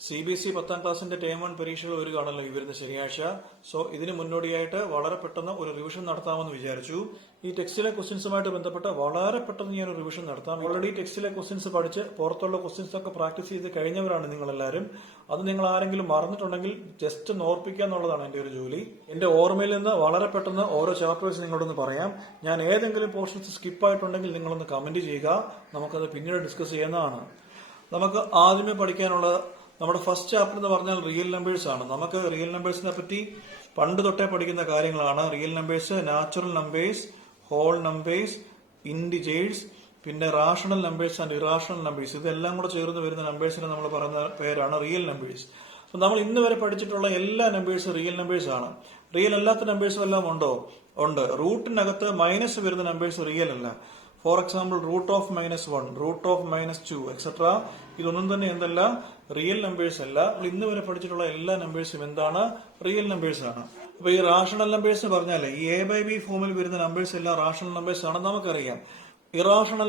CBSE 10ാം ക്ലാസിന്റെ term 1 പരീക്ഷകൾ വരികയാണല്ലോ ഈ വരുന്ന ശനിയാഴ്ച. സോ ഇതിന് മുന്നോടിയായിട്ട് വളരെ പെട്ടെന്ന് ഒരു റിവിഷൻ നടത്താമെന്ന് വിചാരിച്ചു. ഈ ടെക്സ്റ്റിലെ ക്വസ്റ്റ്യൻസുമായിട്ട് ബന്ധപ്പെട്ട് വളരെ പെട്ടെന്ന് ഞാൻ ഒരു റിവിഷൻ നടത്താം. ഓൾറെഡി ടെക്സ്റ്റിലെ ക്വസ്റ്റ്യൻസ് പഠിച്ച് പുറത്തുള്ള ക്വസ്റ്റ്യൻസ് ഒക്കെ പ്രാക്ടീസ് ചെയ്ത് കഴിഞ്ഞവരാണ് നിങ്ങളെല്ലാവരും. അത് നിങ്ങൾ ആരെങ്കിലും മറന്നിട്ടുണ്ടെങ്കിൽ ജസ്റ്റ് ഒന്ന് ഓർപ്പിക്കുക എന്നുള്ളതാണ് എന്റെ ഒരു ജോലി. എന്റെ ഓർമ്മയിൽ നിന്ന് വളരെ പെട്ടെന്ന് ഓരോ ചാപ്റ്റേഴ്സ് നിങ്ങളോടൊന്ന് പറയാം. ഞാൻ ഏതെങ്കിലും പോർഷൻസ് സ്കിപ്പായിട്ടുണ്ടെങ്കിൽ നിങ്ങളൊന്ന് കമന്റ് ചെയ്യുക. നമുക്കത് പിന്നീട് ഡിസ്കസ് ചെയ്യുന്നതാണ്. നമുക്ക് ആദ്യമേ പഠിക്കാനുള്ള നമ്മുടെ ഫസ്റ്റ് ചാപ്റ്റർ എന്ന് പറഞ്ഞാൽ റിയൽ നമ്പേഴ്സ് ആണ്. നമുക്ക് റിയൽ നമ്പേഴ്സിനെ പറ്റി പണ്ട് തൊട്ടേ പഠിക്കുന്ന കാര്യങ്ങളാണ്. Real numbers, natural numbers, whole numbers, integers, പിന്നെ rational numbers and irrational numbers. ഇതെല്ലാം കൂടെ ചേർന്ന് വരുന്ന നമ്പേഴ്സിനെ നമ്മൾ പറയുന്ന പേരാണ് റിയൽ നമ്പേഴ്സ്. അപ്പൊ നമ്മൾ ഇന്ന് വരെ പഠിച്ചിട്ടുള്ള എല്ലാ നമ്പേഴ്സും റിയൽ നമ്പേഴ്സ് ആണ്. റിയൽ അല്ലാത്ത നമ്പേഴ്സും എല്ലാം ഉണ്ടോ? ഉണ്ട്. റൂട്ടിനകത്ത് മൈനസ് വരുന്ന നമ്പേഴ്സ് റിയൽ അല്ല. For example √-1, √-2 etcetera. ഇതൊന്നും തന്നെ എന്തല്ല, റിയൽ നമ്പേഴ്സ് അല്ല. ഇന്ന് വരെ പഠിച്ചിട്ടുള്ള എല്ലാ നമ്പേഴ്സും എന്താണ്? റിയൽ നമ്പേഴ്സ് ആണ്. അപ്പൊ ഈ റാഷണൽ നമ്പേഴ്സ് പറഞ്ഞാലേ ഈ A/B ഫോമിൽ വരുന്ന നമ്പേഴ്സ് എല്ലാം റാഷണൽ നമ്പേഴ്സ് ആണെന്ന് നമുക്കറിയാം. ഇറാഷണൽ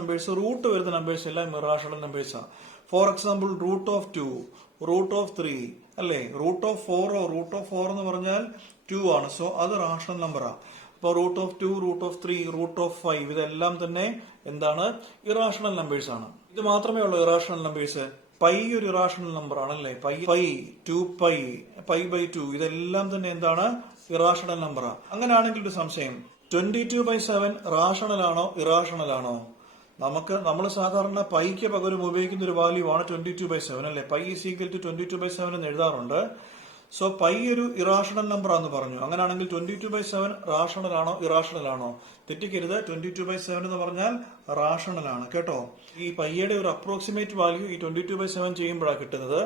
നമ്പേഴ്സ് റൂട്ട് വരുന്ന നമ്പേഴ്സ് എല്ലാം ഇറാഷണൽ നമ്പേഴ്സ് ആണ്. ഫോർ എക്സാമ്പിൾ √2, √3 അല്ലെ, √4 എന്ന് പറഞ്ഞാൽ 2 ആണ്. സോ അത് റാഷണൽ നമ്പറാണ്. അപ്പൊ √2, √3, √5 ഇതെല്ലാം തന്നെ എന്താണ്? ഇറാഷണൽ നമ്പേഴ്സ് ആണ്. ഇത് മാത്രമേ ഉള്ളൂ ഇറാഷണൽ നമ്പേഴ്സ്. പൈ ഒരു ഇറാഷണൽ നമ്പർ ആണല്ലേ. പൈ, 2π, π/2 ഇതെല്ലാം തന്നെ എന്താണ്? ഇറാഷണൽ നമ്പറാണ്. അങ്ങനെയാണെങ്കിൽ ഒരു സംശയം, 22/7 റാഷണൽ ആണോ ഇറാഷണൽ ആണോ? നമ്മൾ സാധാരണ പൈക്ക് പകരം ഉപയോഗിക്കുന്ന ഒരു വാല്യൂ ആണ് 22/7 അല്ലെ. പൈ = 22/7 എന്ന് എഴുതാറുണ്ട്. സോ പൈ ഒരു ഇറാഷണൽ നമ്പർ ആണെന്ന് പറഞ്ഞു. അങ്ങനെയാണെങ്കിൽ 22/7 റാഷണൽ ആണോ ഇറാഷണൽ ആണോ? തെറ്റിക്കരുത്. 22/7 എന്ന് പറഞ്ഞാൽ റാഷണൽ ആണ് കേട്ടോ. ഈ പൈയുടെ ഒരു അപ്രോക്സിമേറ്റ് വാല്യൂ ഈ 22/7 ചെയ്യുമ്പോഴാണ് കിട്ടുന്നത്.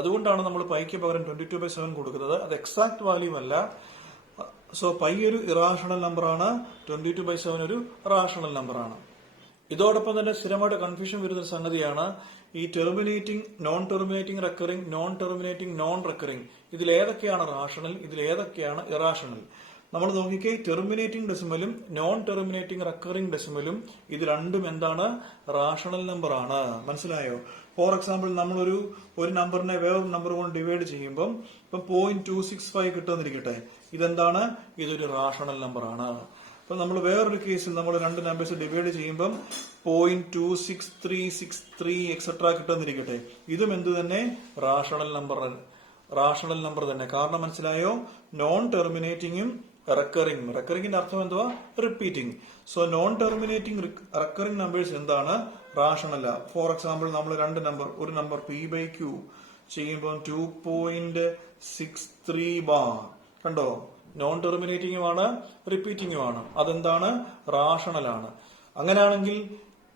അതുകൊണ്ടാണ് നമ്മൾ പൈക്ക് പകരം 22/7 കൊടുക്കുന്നത്. അത് എക്സാക്ട് വാല്യൂ അല്ല. സോ പൈ ഒരു ഇറാഷണൽ നമ്പർ ആണ്, 22/7 ഒരു റാഷണൽ നമ്പർ ആണ്. ഇതോടൊപ്പം തന്നെ സ്ഥിരമായിട്ട് കൺഫ്യൂഷൻ വരുന്ന സംഗതിയാണ് ഈ terminating, non terminating recurring, non terminating non recurring. ഇതിലേതൊക്കെയാണ് റാഷണൽ, ഇതിലേതൊക്കെയാണ് ഇറാഷണൽ? നമ്മൾ നോക്കിക്കേ, ടെർമിനേറ്റിംഗ് ഡെസിമലും നോൺ ടെർമിനേറ്റിംഗ് റെക്കറിംഗ് ഡെസിമലും ഇത് രണ്ടും എന്താണ്? റാഷണൽ നമ്പർ ആണ്. മനസ്സിലായോ? ഫോർ എക്സാമ്പിൾ നമ്മൾ ഒരു നമ്പറിനെ വേറൊരു നമ്പർ കൊണ്ട് ഡിവൈഡ് ചെയ്യുമ്പോൾ ഇപ്പൊ 0.265 കിട്ടുന്നിരിക്കട്ടെ. ഇതെന്താണ്? ഇതൊരു റാഷണൽ നമ്പർ ആണ്. അപ്പൊ നമ്മൾ വേറൊരു കേസിൽ നമ്മൾ രണ്ട് നമ്പേഴ്സ് ഡിവൈഡ് ചെയ്യുമ്പോൾ 0.26363 എക്സെട്ര കിട്ടുന്നിരിക്കട്ടെ. ഇതും എന്ത് തന്നെ? റാഷണൽ നമ്പർ തന്നെ. കാരണം മനസ്സിലായോ? നോൺ ടെർമിനേറ്റിംഗും റെക്കറിംഗിന്റെ അർത്ഥം എന്തുവാ? Repeating. So non terminating recurring numbers എന്താണ്? റാഷണൽ. ഫോർ എക്സാമ്പിൾ നമ്മൾ ഒരു നമ്പർ p/q ചെയ്യുമ്പോൾ 2.63 ബാർ കണ്ടോ? നോൺ ടെർമിനേറ്റിംഗുമാണ് റിപ്പീറ്റിംഗുമാണ്. അതെന്താണ്? റാഷണൽ ആണ്. അങ്ങനെയാണെങ്കിൽ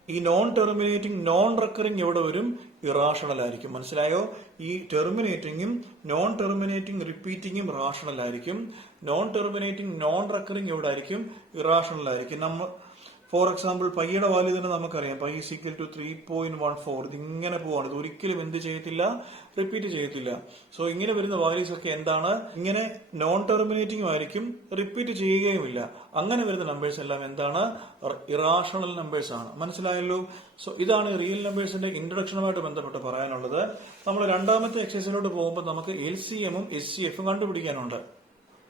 ഈ നോൺ ടെർമിനേറ്റിംഗ് നോൺ റെക്കറിംഗ് എവിടെ വരും? ഇറാഷണൽ ആയിരിക്കും. മനസ്സിലായോ? ഈ ടെർമിനേറ്റിംഗും നോൺ ടെർമിനേറ്റിംഗ് റിപ്പീറ്റിംഗും റാഷണൽ ആയിരിക്കും. നോൺ ടെർമിനേറ്റിംഗ് നോൺ റെക്കറിംഗ് എവിടെ ആയിരിക്കും? ഇറാഷണൽ ആയിരിക്കും. ഫോർ എക്സാമ്പിൾ പൈയുടെ വാല്യൂ തന്നെ നമുക്കറിയാം. പൈ = 3.14. ഇതിങ്ങനെ പോവാണ്. ഇത് ഒരിക്കലും എന്ത് ചെയ്യത്തില്ല? റിപ്പീറ്റ് ചെയ്യത്തില്ല. സോ ഇങ്ങനെ വരുന്ന വാല്യൂസ് ഒക്കെ എന്താണ്? ഇങ്ങനെ നോൺ ടെർമിനേറ്റിംഗ് ആയിരിക്കും, റിപ്പീറ്റ് ചെയ്യുകയുമില്ല. അങ്ങനെ വരുന്ന നമ്പേഴ്സ് എല്ലാം എന്താണ്? ഇറാഷണൽ നമ്പേഴ്സ് ആണ്. മനസ്സിലായല്ലോ? സോ ഇതാണ് റിയൽ നമ്പേഴ്സിന്റെ ഇൻട്രൊഡക്ഷനുമായിട്ട് ബന്ധപ്പെട്ട് പറയാനുള്ളത്. നമ്മൾ രണ്ടാമത്തെ എക്സസൈസിലോട്ട് പോകുമ്പോൾ നമുക്ക് LCMഉം SCFഉം കണ്ടുപിടിക്കാനുണ്ട്.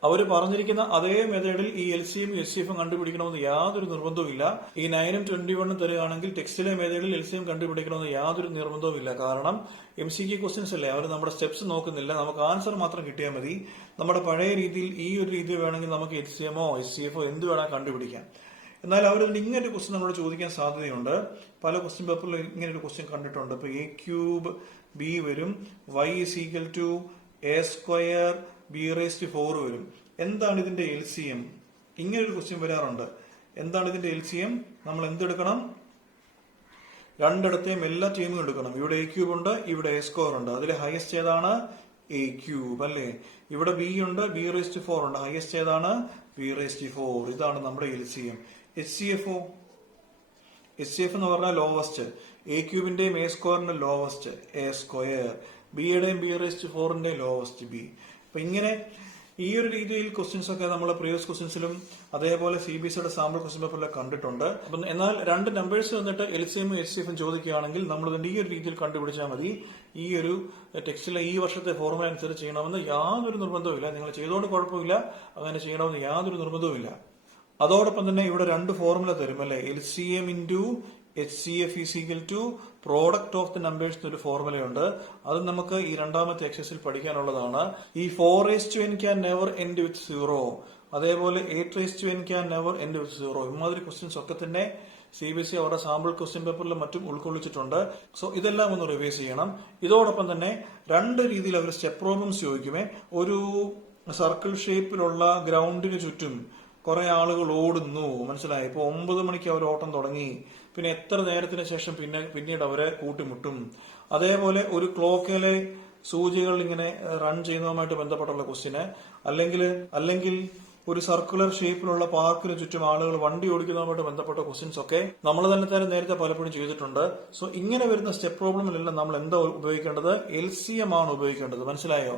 അവർ പറഞ്ഞിരിക്കുന്ന അതേ മെത്തേഡിൽ ഈ LCM SCFും കണ്ടുപിടിക്കണമെന്ന് യാതൊരു നിർബന്ധവുമില്ല. ഈ 9ഉം 21ഉം തരികയാണെങ്കിൽ ടെക്സ്റ്റിലെ മെത്തേഡിൽ LCM കണ്ടുപിടിക്കണമെന്ന് യാതൊരു നിർബന്ധവുമില്ല. കാരണം MCQ ക്വസ്റ്റ്യൻസ് അല്ലേ, അവർ നമ്മുടെ സ്റ്റെപ്സ് നോക്കുന്നില്ല. നമുക്ക് ആൻസർ മാത്രം കിട്ടിയാൽ മതി. നമ്മുടെ പഴയ രീതിയിൽ ഈ ഒരു രീതി വേണമെങ്കിൽ നമുക്ക് LCMോ SCFോ എന്ത് വേണം കണ്ടുപിടിക്കാം. എന്നാൽ അവരതിൽ ഇങ്ങനൊരു ക്വസ്റ്റ്യൻ നമ്മളോട് ചോദിക്കാൻ സാധ്യതയുണ്ട്. പല ക്വസ്റ്റ്യൻ പേപ്പറിലും ഇങ്ങനൊരു ക്വസ്റ്റ്യൻ കണ്ടിട്ടുണ്ട്. ഇപ്പൊ A³ B വരും, y = A² B⁴ വരും. എന്താണ് ഇതിന്റെ LCM? ഇങ്ങനൊരു ക്വസ്റ്റ്യൻ വരാറുണ്ട്. എന്താണ് ഇതിന്റെ LCM? നമ്മൾ എന്തെടുക്കണം? രണ്ടിടത്തെയും എല്ലാ ടീമും എടുക്കണം. ഇവിടെ A³ ഉണ്ട്, ഇവിടെ A² ഉണ്ട്. അതിലെ ഹയസ്റ്റ് ഏതാണ്? A³ അല്ലേ. ഇവിടെ B ഉണ്ട്, B⁴ ഉണ്ട്. ഹയസ്റ്റ് ഏതാണ്? B⁴. ഇതാണ് നമ്മുടെ LCM. SCF എന്ന് പറഞ്ഞാൽ lowest. A³ A² lowest A², B യുടെയും B⁴ ലോവസ്റ്റ് B. അപ്പൊ ഇങ്ങനെ ഈ ഒരു രീതിയിൽ ക്വസ്റ്റ്യൻസ് ഒക്കെ നമ്മൾ പ്രീവിയസ് ക്വസ്റ്റ്യൻസിലും അതേപോലെ CBSEയുടെ സാമ്പിൾ ക്വസ്റ്റ്യൻ പേപ്പറിലൊക്കെ കണ്ടിട്ടുണ്ട്. അപ്പം എന്നാൽ രണ്ട് നമ്പേഴ്സ് വന്നിട്ട് LCM HCF ചോദിക്കുകയാണെങ്കിൽ നമ്മൾ ഇതിന്റെ ഈ ഒരു രീതിയിൽ കണ്ടുപിടിച്ചാൽ മതി. ഈ ഒരു ടെക്സ്റ്റിലെ ഈ വർഷത്തെ ഫോർമുല അനുസരിച്ച് ചെയ്യണമെന്ന് യാതൊരു നിർബന്ധവുമില്ല. നിങ്ങൾ ചെയ്തുകൊണ്ട് കുഴപ്പമില്ല, അങ്ങനെ ചെയ്യണമെന്ന് യാതൊരു നിർബന്ധവുമില്ല. അതോടൊപ്പം തന്നെ ഇവിടെ രണ്ട് ഫോർമുല തരും അല്ലെ. LCM into HCF is equal to product of the numbers എന്നൊരു ഫോർമുലയുണ്ട്. അത് നമുക്ക് ഈ രണ്ടാമത്തെ എക്സസൈസിൽ പഠിക്കാനുള്ളതാണ്. ഈ 4n can never end with 0, അതേപോലെ 8n can never end with 0, ഇമാതിരി ക്വസ്റ്റ്യൻസ് ഒക്കെ തന്നെ CBSE അവരുടെ സാമ്പിൾ ക്വസ്റ്റ്യൻ പേപ്പറിലും മറ്റും ഉൾക്കൊള്ളിച്ചിട്ടുണ്ട്. സോ ഇതെല്ലാം ഒന്ന് റിവൈസ് ചെയ്യണം. ഇതോടൊപ്പം തന്നെ രണ്ട് രീതിയിൽ അവർ സ്റ്റെപ്പ് പ്രോബ്ലംസ് ചോദിക്കുമേ. ഒരു സർക്കിൾ ഷേപ്പിലുള്ള ഗ്രൗണ്ടിന് ചുറ്റും കുറെ ആളുകൾ ഓടുന്നു, മനസ്സിലായി. ഇപ്പൊ 9 മണിക്ക് അവർ ഓട്ടം തുടങ്ങി, പിന്നെ എത്ര നേരത്തിന് ശേഷം പിന്നീട് അവരെ കൂട്ടിമുട്ടും. അതേപോലെ ഒരു ക്ലോക്കിലെ സൂചികൾ ഇങ്ങനെ റൺ ചെയ്യുന്നതുമായിട്ട് ബന്ധപ്പെട്ടുള്ള ക്വസ്റ്റ്യന്, അല്ലെങ്കിൽ ഒരു സർക്കുലർ ഷേപ്പിലുള്ള പാർക്കിന് ചുറ്റും ആളുകൾ വണ്ടി ഓടിക്കുന്നതുമായിട്ട് ബന്ധപ്പെട്ട ക്വസ്റ്റ്യൻസ് ഒക്കെ നമ്മൾ തന്നെ നേരത്തെ പലപ്പോഴും ചെയ്തിട്ടുണ്ട്. സോ ഇങ്ങനെ വരുന്ന സ്റ്റെപ്പ് പ്രോബ്ലമിലെല്ലാം നമ്മൾ എന്താ ഉപയോഗിക്കേണ്ടത്? LCM ആണ് ഉപയോഗിക്കേണ്ടത്, മനസ്സിലായോ?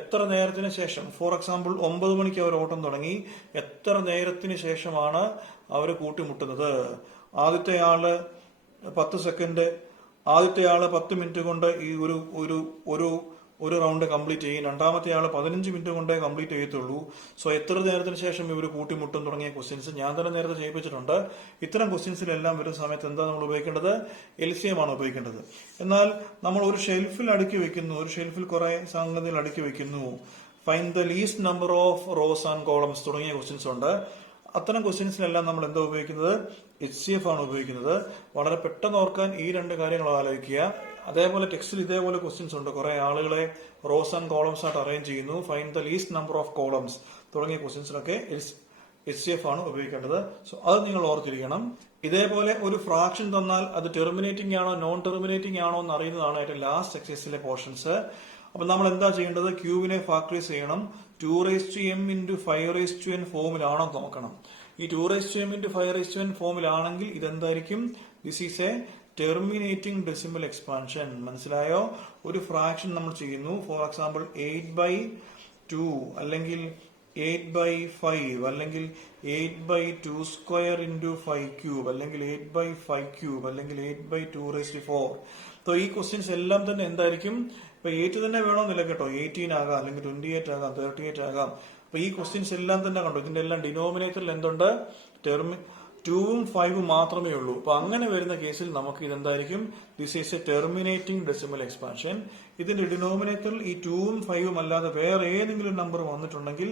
എത്ര നേരത്തിന് ശേഷം, ഫോർ എക്സാമ്പിൾ 9 മണിക്ക് അവർ ഓട്ടം തുടങ്ങി, എത്ര നേരത്തിന് ശേഷമാണ് അവർ കൂട്ടിമുട്ടുന്നത്? ആദ്യത്തെ ആള് 10 സെക്കൻഡ്, ആദ്യത്തെ ആള് 10 മിനിറ്റ് കൊണ്ട് ഈ ഒരു റൗണ്ട് കംപ്ലീറ്റ് ചെയ്യും, രണ്ടാമത്തെ ആള് 15 മിനിറ്റ് കൊണ്ടേ കംപ്ലീറ്റ് ചെയ്യത്തുള്ളൂ. സോ എത്ര നേരത്തിന് ശേഷം ഇവർ കൂട്ടിമുട്ടും തുടങ്ങിയ ക്വസ്റ്റ്യൻസ് ഞാൻ തന്നെ നേരത്തെ ചെയ്യിപ്പിച്ചിട്ടുണ്ട്. ഇത്തരം ക്വസ്റ്റ്യൻസിലെല്ലാം വരുന്ന സമയത്ത് എന്താ നമ്മൾ ഉപയോഗിക്കേണ്ടത്? LCM ആണ് ഉപയോഗിക്കേണ്ടത്. എന്നാൽ നമ്മൾ ഒരു ഷെൽഫിൽ അടുക്കി വെക്കുന്നു, ഒരു ഷെൽഫിൽ കുറെ സംഗതികൾ അടുക്കി വെക്കുന്നു, find the least number of rows and columns തുടങ്ങിയ ക്വസ്റ്റ്യൻസ് ഉണ്ട്. അത്തരം ക്വസ്റ്റ്യൻസിലെല്ലാം നമ്മൾ എന്താ ഉപയോഗിക്കുന്നത്? HCF ആണ് ഉപയോഗിക്കുന്നത്. വളരെ പെട്ടെന്ന് ഓർക്കാൻ ഈ രണ്ട് കാര്യങ്ങൾ ആലോചിക്കുക. അതേപോലെ ടെക്സ്റ്റിൽ ഇതേപോലെ ക്വസ്റ്റ്യൻസ് ഉണ്ട്. കുറെ ആളുകളെ റോസ് ആൻഡ് കോളംസ് ആയിട്ട് അറേഞ്ച് ചെയ്യുന്നു, find the least number of columns തുടങ്ങിയ ക്വസ്റ്റ്യൻസിലൊക്കെ HCF ആണ് ഉപയോഗിക്കേണ്ടത്. സോ അത് നിങ്ങൾ ഓർത്തിരിക്കണം. ഇതേപോലെ ഒരു ഫ്രാക്ഷൻ തന്നാൽ അത് ടെർമിനേറ്റിംഗ് ആണോ നോൺ ടെർമിനേറ്റിംഗ് ആണോ എന്ന് അറിയുന്നതാണ് ഏറ്റവും ലാസ്റ്റ് എക്സസൈസിലെ പോർഷൻസ്. അപ്പൊ നമ്മൾ എന്താ ചെയ്യേണ്ടത്? ക്യൂവിനെ ഫാക്ടറൈസ് ചെയ്യണം. 2m ഇൻറ്റു 5n ഫോമിലാണോ നോക്കണം. ഈ 2m ഇൻറ്റു 5n ഫോമിലാണെങ്കിൽ ഇതെന്തായിരിക്കും? This is a terminating decimal expansion, മനസ്സിലായോ? ഒരു ഫ്രാക്ഷൻ നമ്മൾ ചെയ്യുന്നു, ഫോർ എക്സാമ്പിൾ 8/2 അല്ലെങ്കിൽ 8/5 അല്ലെങ്കിൽ 8/2² ഇൻറ്റു 5³ അല്ലെങ്കിൽ 8/5³ അല്ലെങ്കിൽ 8/2⁴. ഈ ക്വസ്റ്റ്യൻസ് എല്ലാം തന്നെ എന്തായിരിക്കും? ഇപ്പൊ 8 തന്നെ വേണമെന്നില്ല കേട്ടോ, 18 ആകാം, അല്ലെങ്കിൽ 28 ആകാം, 38 ആകാം. അപ്പൊ ഈ ക്വസ്റ്റ്യൻസ് എല്ലാം തന്നെ കണ്ടോ, ഇതിന്റെ എല്ലാം ഡിനോമിനേറ്ററിൽ എന്തുണ്ട്? 2ഉം 5ഉം മാത്രമേ ഉള്ളൂ. അപ്പൊ അങ്ങനെ വരുന്ന കേസിൽ നമുക്ക് ഇതെന്തായിരിക്കും? This is a terminating decimal expansion. ഇതിന്റെ ഡിനോമിനേറ്ററിൽ ഈ 2ഉം 5ഉം അല്ലാതെ വേറെ ഏതെങ്കിലും നമ്പർ വന്നിട്ടുണ്ടെങ്കിൽ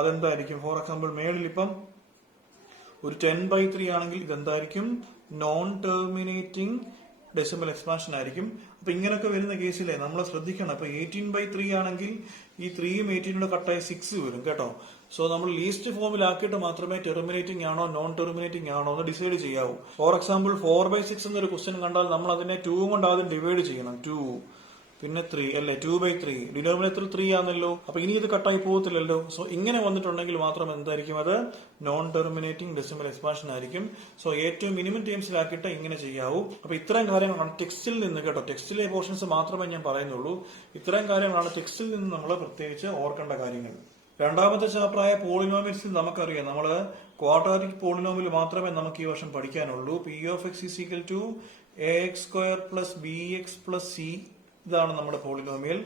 അതെന്തായിരിക്കും? ഫോർ എക്സാമ്പിൾ മേളിൽ ഇപ്പം ഒരു 10/3 ആണെങ്കിൽ ഇതെന്തായിരിക്കും? നോൺ ടെർമിനേറ്റിംഗ് ഡെസിമൽ എക്സ്പാൻഷൻ ആയിരിക്കും. അപ്പൊ ഇങ്ങനെയൊക്കെ വരുന്ന കേസിലെ നമ്മൾ ശ്രദ്ധിക്കണം. അപ്പൊ 18/3 ആണെങ്കിൽ ഈ 3ഉം 18 കട്ടായി 6 വരും കേട്ടോ. സോ നമ്മൾ ലീസ്റ്റ് ഫോമിലാക്കിയിട്ട് മാത്രമേ ടെർമിനേറ്റിംഗ് ആണോ നോൺ ടെർമിനേറ്റിംഗ് ആണോ എന്ന് ഡിസൈഡ് ചെയ്യാവൂ. ഫോർ എക്സാമ്പിൾ 4/6 എന്നൊരു ക്വസ്റ്റ്യൻ കണ്ടാൽ നമ്മൾ അതിനെ 2 കൊണ്ട് ആദ്യം ഡിവൈഡ് ചെയ്യണം. 2 പിന്നെ 3 അല്ലെ, 2/3 ഡിനോമിനേറ്റർ 3 ആണല്ലോ. അപ്പൊ ഇനി ഇത് കട്ടായി പോകത്തില്ലല്ലോ. സോ ഇങ്ങനെ വന്നിട്ടുണ്ടെങ്കിൽ മാത്രം എന്തായിരിക്കും? അത് നോൺ ടെർമിനേറ്റിംഗ് ഡെസിമൽ എക്സ്പാൻഷൻ ആയിരിക്കും. സോ ഏറ്റവും മിനിമം ടേംസിലാക്കിയിട്ട് ഇങ്ങനെ ചെയ്യാവൂ. അപ്പൊ ഇത്രയും കാര്യങ്ങളാണ് ടെക്സ്റ്റിൽ നിന്ന് കേട്ടോ, ടെക്സ്റ്റിലെ പോർഷൻസ് മാത്രമേ ഞാൻ പറയുന്നുള്ളൂ. ഇത്രയും കാര്യങ്ങളാണ് ടെക്സ്റ്റിൽ നിന്ന് നമ്മൾ പ്രത്യേകിച്ച് ഓർക്കേണ്ട കാര്യങ്ങൾ. രണ്ടാമത്തെ ചാപ്റ്ററായ പോളിനോമിയൽസിൽ നമുക്കറിയാം, നമ്മള് ക്വാഡ്രാറ്റിക് പോളിനോമിയൽ മാത്രമേ നമുക്ക് ഈ വർഷം പഠിക്കാനുള്ളൂ. P(x) = ax² + bx + c, ഇതാണ് നമ്മുടെ പോളിനോമിയൽ.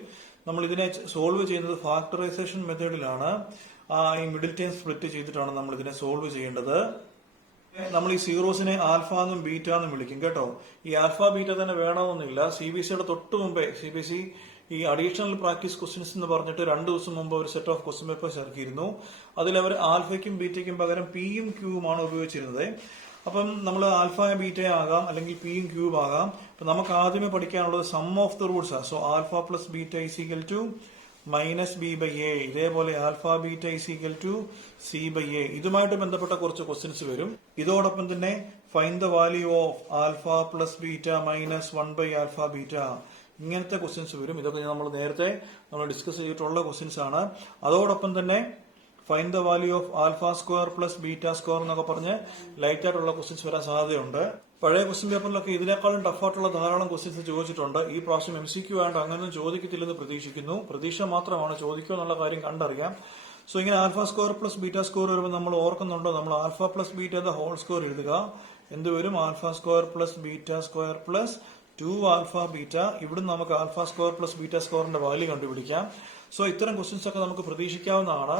നമ്മൾ ഇതിനെ സോൾവ് ചെയ്യുന്നത് ഫാക്ടറൈസേഷൻ മെത്തേഡിലാണ്. ഈ മിഡിൽ ടേം സ്പ്ലിറ്റ് ചെയ്തിട്ടാണ് നമ്മൾ ഇതിനെ സോൾവ് ചെയ്യേണ്ടത്. നമ്മൾ ഈ സീറോസിനെ ആൽഫ എന്നും ബീറ്റ എന്നും വിളിക്കും കേട്ടോ. ഈ ആൽഫ ബീറ്റ തന്നെ വേണമെന്നില്ല. CBSEയുടെ തൊട്ട് മുമ്പേ CBSE ഈ അഡീഷണൽ പ്രാക്ടീസ് ക്വസ്റ്റ്യൻസ് എന്ന് പറഞ്ഞിട്ട് 2 ദിവസം മുമ്പ് ഒരു സെറ്റ് ഓഫ് ക്വസ്റ്റ്യൻ പേപ്പേഴ്സ് ഇറക്കിയിരുന്നു. അതിൽ അവർ ആൽഫയ്ക്കും ബീറ്റയ്ക്കും പകരം പിയും ക്യൂവും ആണ് ഉപയോഗിച്ചിരുന്നത്. അപ്പം നമ്മൾ ആൽഫ ബീറ്റ ആകാം, അല്ലെങ്കിൽ പിയും ക്യൂബ് ആകാം. അപ്പൊ നമുക്ക് ആദ്യമേ പഠിക്കാനുള്ളത് സം ഓഫ് ദ റൂട്ട്സ് ആണ്. So alpha plus beta = -b/a. ഇതേപോലെ ആൽഫ ബീറ്റ = c/a. ഇതുമായിട്ട് ബന്ധപ്പെട്ട കുറച്ച് ക്വസ്റ്റ്യൻസ് വരും. ഇതോടൊപ്പം തന്നെ find the value of alpha plus beta -1/ആൽഫ ബീറ്റ, ഇങ്ങനത്തെ ക്വസ്റ്റ്യൻസ് വരും. ഇതൊക്കെ നമ്മൾ നേരത്തെ ഡിസ്കസ് ചെയ്തിട്ടുള്ള ക്വസ്റ്റ്യൻസ് ആണ്. അതോടൊപ്പം തന്നെ ഫൈൻഡ് ദ വാല്യൂ ഓഫ് ആൽഫ² + ബീറ്റ² എന്നൊക്കെ പറഞ്ഞ് ലൈറ്റ് ആയിട്ടുള്ള ക്വസ്റ്റ്യൻസ് വരാൻ സാധ്യതയുണ്ട്. പഴയ ക്വസ്റ്റ്യൻ പേപ്പറിലൊക്കെ ഇതിനേക്കാളും ടഫായിട്ടുള്ള ധാരാളം ക്വസ്റ്റ്യൻസ് ചോദിച്ചിട്ടുണ്ട്. ഈ പ്രാവശ്യം MCQ ആയിട്ട് അങ്ങനെയൊന്നും ചോദിക്കത്തില്ലെന്ന് പ്രതീക്ഷിക്കുന്നു. പ്രതീക്ഷ മാത്രമാണ്, ചോദിക്കുമോ എന്നുള്ള കാര്യം കണ്ടറിയാം. സോ ഇങ്ങനെ alpha square plus beta square വരുമ്പോൾ നമ്മൾ ഓർക്കുന്നുണ്ടോ, നമ്മൾ alpha plus beta the whole square എഴുതുക. എന്ത് വരും? Alpha square plus beta square plus 2 alpha beta. ഇവിടുന്ന് നമുക്ക് ആൽഫ സ്ക്വയർ പ്ലസ് ബീറ്റ സ്ക്വയറിന്റെ വാല്യൂ കണ്ടുപിടിക്കാം. സോ ഇത്തരം ക്വസ്റ്റ്യൻസ് ഒക്കെ നമുക്ക് പ്രതീക്ഷിക്കാവുന്നതാണ്.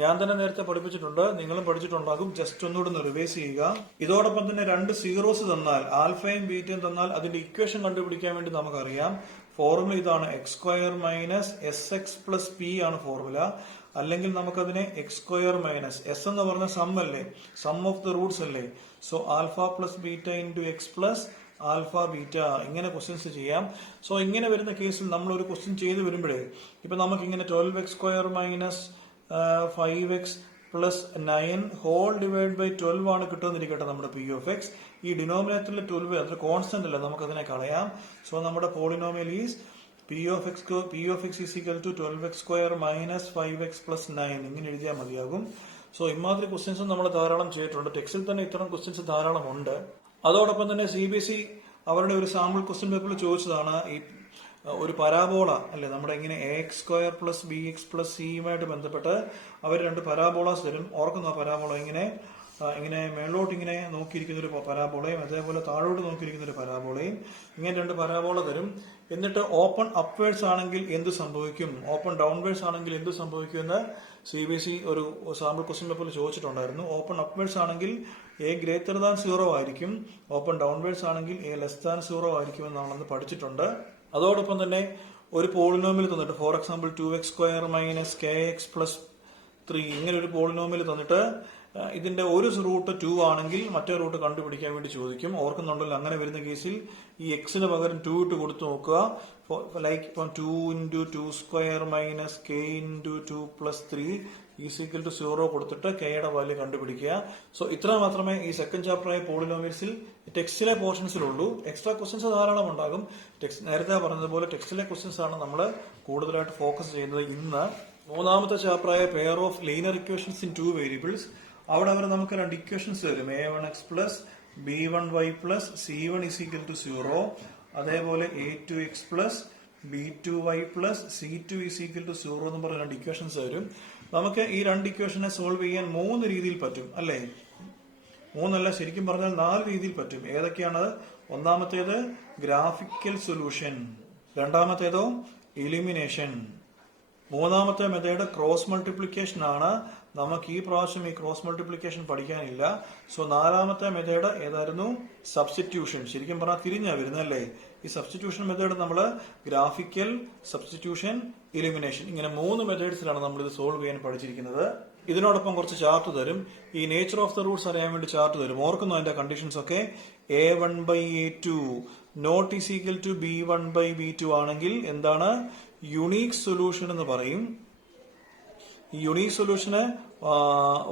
ഞാൻ തന്നെ നേരത്തെ പഠിപ്പിച്ചിട്ടുണ്ട്, നിങ്ങളും പഠിച്ചിട്ടുണ്ടാകും. ജസ്റ്റ് ഒന്നുകൂടെ ഒന്ന് റിവൈസ് ചെയ്യുക. ഇതോടൊപ്പം തന്നെ 2 സീറോസ് തന്നാൽ, ആൽഫയും ബീറ്റയും തന്നാൽ അതിന്റെ ഇക്വേഷൻ കണ്ടുപിടിക്കാൻ വേണ്ടി നമുക്കറിയാം. ഫോർമുല ഇതാണ്, X square minus S X plus P ആണ് ഫോർമുല. അല്ലെങ്കിൽ നമുക്കതിനെ എക്സ് സ്ക്വയർ മൈനസ് എസ് എന്ന് പറഞ്ഞ സം അല്ലേ, സം ഓഫ് ദ റൂട്ട്സ് അല്ലേ. So alpha plus beta into X plus alpha beta, ഇങ്ങനെ ക്വസ്റ്റ്യൻസ് ചെയ്യാം. സോ ഇങ്ങനെ വരുന്ന കേസിൽ നമ്മൾ ഒരു ക്വസ്റ്റ്യൻ ചെയ്ത് വരുമ്പോഴേ, ഇപ്പൊ നമുക്ക് ഇങ്ങനെ 12x square minus 5x plus 9 whole divide by 12 ആണ് കിട്ടുന്നിരിക്കട്ടെ നമ്മുടെ പി ഓഫ് എക്സ്. ഈ ഡിനോമിനേറ്ററിൽ 12 അത്ര കോൺസ്റ്റന്റ് അല്ല, നമുക്ക് അതിനെ കളയാം. സോ നമ്മുടെ polynomial is P of X is equal to 12x square minus 5x plus 9, ഇങ്ങനെ എഴുതിയാൽ മതിയാകും. സോ ഇമാതിരി ക്വസ്റ്റ്യൻസും നമ്മൾ ധാരാളം ചെയ്തിട്ടുണ്ട്. ടെക്സ്റ്റിൽ തന്നെ ഇത്തരം ക്വസ്റ്റ്യൻസ് ധാരാളം ഉണ്ട്. അതോടൊപ്പം തന്നെ CBSE അവരുടെ ഒരു സാമ്പിൾ ക്വസ്റ്റ്യൻ പേപ്പറിൽ ചോദിച്ചതാണ് ഈ ഒരു പരാബോള അല്ലെ, നമ്മുടെ ഇങ്ങനെ AX square plus BX plus സിയുമായിട്ട് ബന്ധപ്പെട്ട് അവർ 2 പരാബോളാസ് തരും. ഓർക്കുന്ന പരാബോള ഇങ്ങനെ മേളോട്ട് ഇങ്ങനെ നോക്കിയിരിക്കുന്ന ഒരു പരാബോളയും അതേപോലെ താഴോട്ട് നോക്കിയിരിക്കുന്ന ഒരു പരാബോളയും, ഇങ്ങനെ 2 പരാബോള തരും. എന്നിട്ട് ഓപ്പൺ അപ്വേർഡ്സ് ആണെങ്കിൽ എന്ത് സംഭവിക്കും, ഓപ്പൺ ഡൗൺവേർഡ്സ് ആണെങ്കിൽ എന്ത് സംഭവിക്കും എന്ന് CBSE ഒരു സാമ്പിൾ ക്വസ്റ്റ്യൻ പേപ്പറിൽ ചോദിച്ചിട്ടുണ്ടായിരുന്നു. ഓപ്പൺ അപ്വേർഡ്സ് ആണെങ്കിൽ A ഗ്രേറ്റർ ദാൻ 0 ആയിരിക്കും, ഓപ്പൺ ഡൗൺവേർഡ്സ് ആണെങ്കിൽ A ലെസ് ദാൻ 0 ആയിരിക്കും എന്നാണെന്ന് പഠിച്ചിട്ടുണ്ട്. അതോടൊപ്പം തന്നെ ഒരു പോളിനോമിയൽ തന്നിട്ട്, for example 2x square minus kx plus 3, ഇങ്ങനെ ഒരു പോളിനോമിയൽ തന്നിട്ട് ഇതിന്റെ ഒരു റൂട്ട് 2 ആണെങ്കിൽ മറ്റേ റൂട്ട് കണ്ടുപിടിക്കാൻ വേണ്ടി ചോദിക്കും. ഓർക്കുന്നുണ്ടല്ലോ, അങ്ങനെ വരുന്ന കേസിൽ ഈ എക്സിന് പകരം 2 ഇട്ട് കൊടുത്തു നോക്കുക. ലൈക്ക് ഇപ്പം 2 into 2 square minus k into 2 plus 3 is equal to 0 കൊടുത്തിട്ട് കെയുടെ വാല്യൂ കണ്ടുപിടിക്കുക. സോ ഇത്ര മാത്രമേ ഈ സെക്കൻഡ് ചാപ്റ്ററായ പോളിനോമിയൽസിൽ ടെക്സ്റ്റിലെ പോർഷൻസിലുള്ളൂ. എക്സ്ട്രാ ക്വസ്റ്റ്യൻസ് ധാരാളം ഉണ്ടാകും. നേരത്തെ പറഞ്ഞതുപോലെ ടെക്സ്റ്റിലെ ക്വസ്റ്റ്യൻസ് ആണ് നമ്മൾ കൂടുതലായിട്ട് ഫോക്കസ് ചെയ്യുന്നത്. ഇന്ന് മൂന്നാമത്തെ ചാപ്റ്ററായ pair of linear equations in 2 variables, അവിടെ അവർ നമുക്ക് 2 ഇക്വേഷൻസ് തരും. a1x plus b1y plus c1 is equal to 0, അതേപോലെ a2x plus b2y plus c2 is equal to 0 എന്ന് പറഞ്ഞ 2 ഇക്വേഷൻസ് തരും. നമുക്ക് ഈ 2 ഇക്വേഷനെ സോൾവ് ചെയ്യാൻ 3 രീതിയിൽ പറ്റും അല്ലേ, 3 അല്ല ശരിക്കും പറഞ്ഞാൽ 4 രീതിയിൽ പറ്റും. ഏതൊക്കെയാണ്? ഒന്നാമത്തേത് ഗ്രാഫിക്കൽ സൊല്യൂഷൻ, രണ്ടാമത്തേതോ എലിമിനേഷൻ, മൂന്നാമത്തെ മെത്തേഡ് ക്രോസ് മൾട്ടിപ്ലിക്കേഷൻ ആണ്. നമുക്ക് ഈ പ്രാവശ്യം ഈ ക്രോസ് മൾട്ടിപ്ലിക്കേഷൻ പഠിക്കാനില്ല. സോ നാലാമത്തെ മെത്തേഡ് ഏതായിരുന്നു? സബ്സ്റ്റിറ്റ്യൂഷൻ. ശരിക്കും പറഞ്ഞാൽ തിരിഞ്ഞാ വരുന്നല്ലേ. ഈ സബ്സ്റ്റിറ്റ്യൂഷൻ മെത്തേഡ് നമ്മൾ ഗ്രാഫിക്കൽ, സബ്സ്റ്റിറ്റ്യൂഷൻ, എലിമിനേഷൻ, ഇങ്ങനെ 3 മെത്തേഡ്സിലാണ് നമ്മൾ ഇത് സോൾവ് ചെയ്യാൻ പഠിച്ചിരിക്കുന്നത്. ഇതിനോടൊപ്പം കുറച്ച് ചാർട്ട് തരും. ഈ നേച്ചർ ഓഫ് ദ റൂട്ട്സ് അറിയാൻ വേണ്ടി ചാർട്ട് തരും. ഓർക്കുന്നു അതിന്റെ കണ്ടീഷൻസ് ഒക്കെ. a1/a2 not is equal to b1/b2 ആണെങ്കിൽ എന്താണ്? യുണീക് സൊല്യൂഷൻ എന്ന് പറയും. ഈ യുണീക് സൊല്യൂഷന്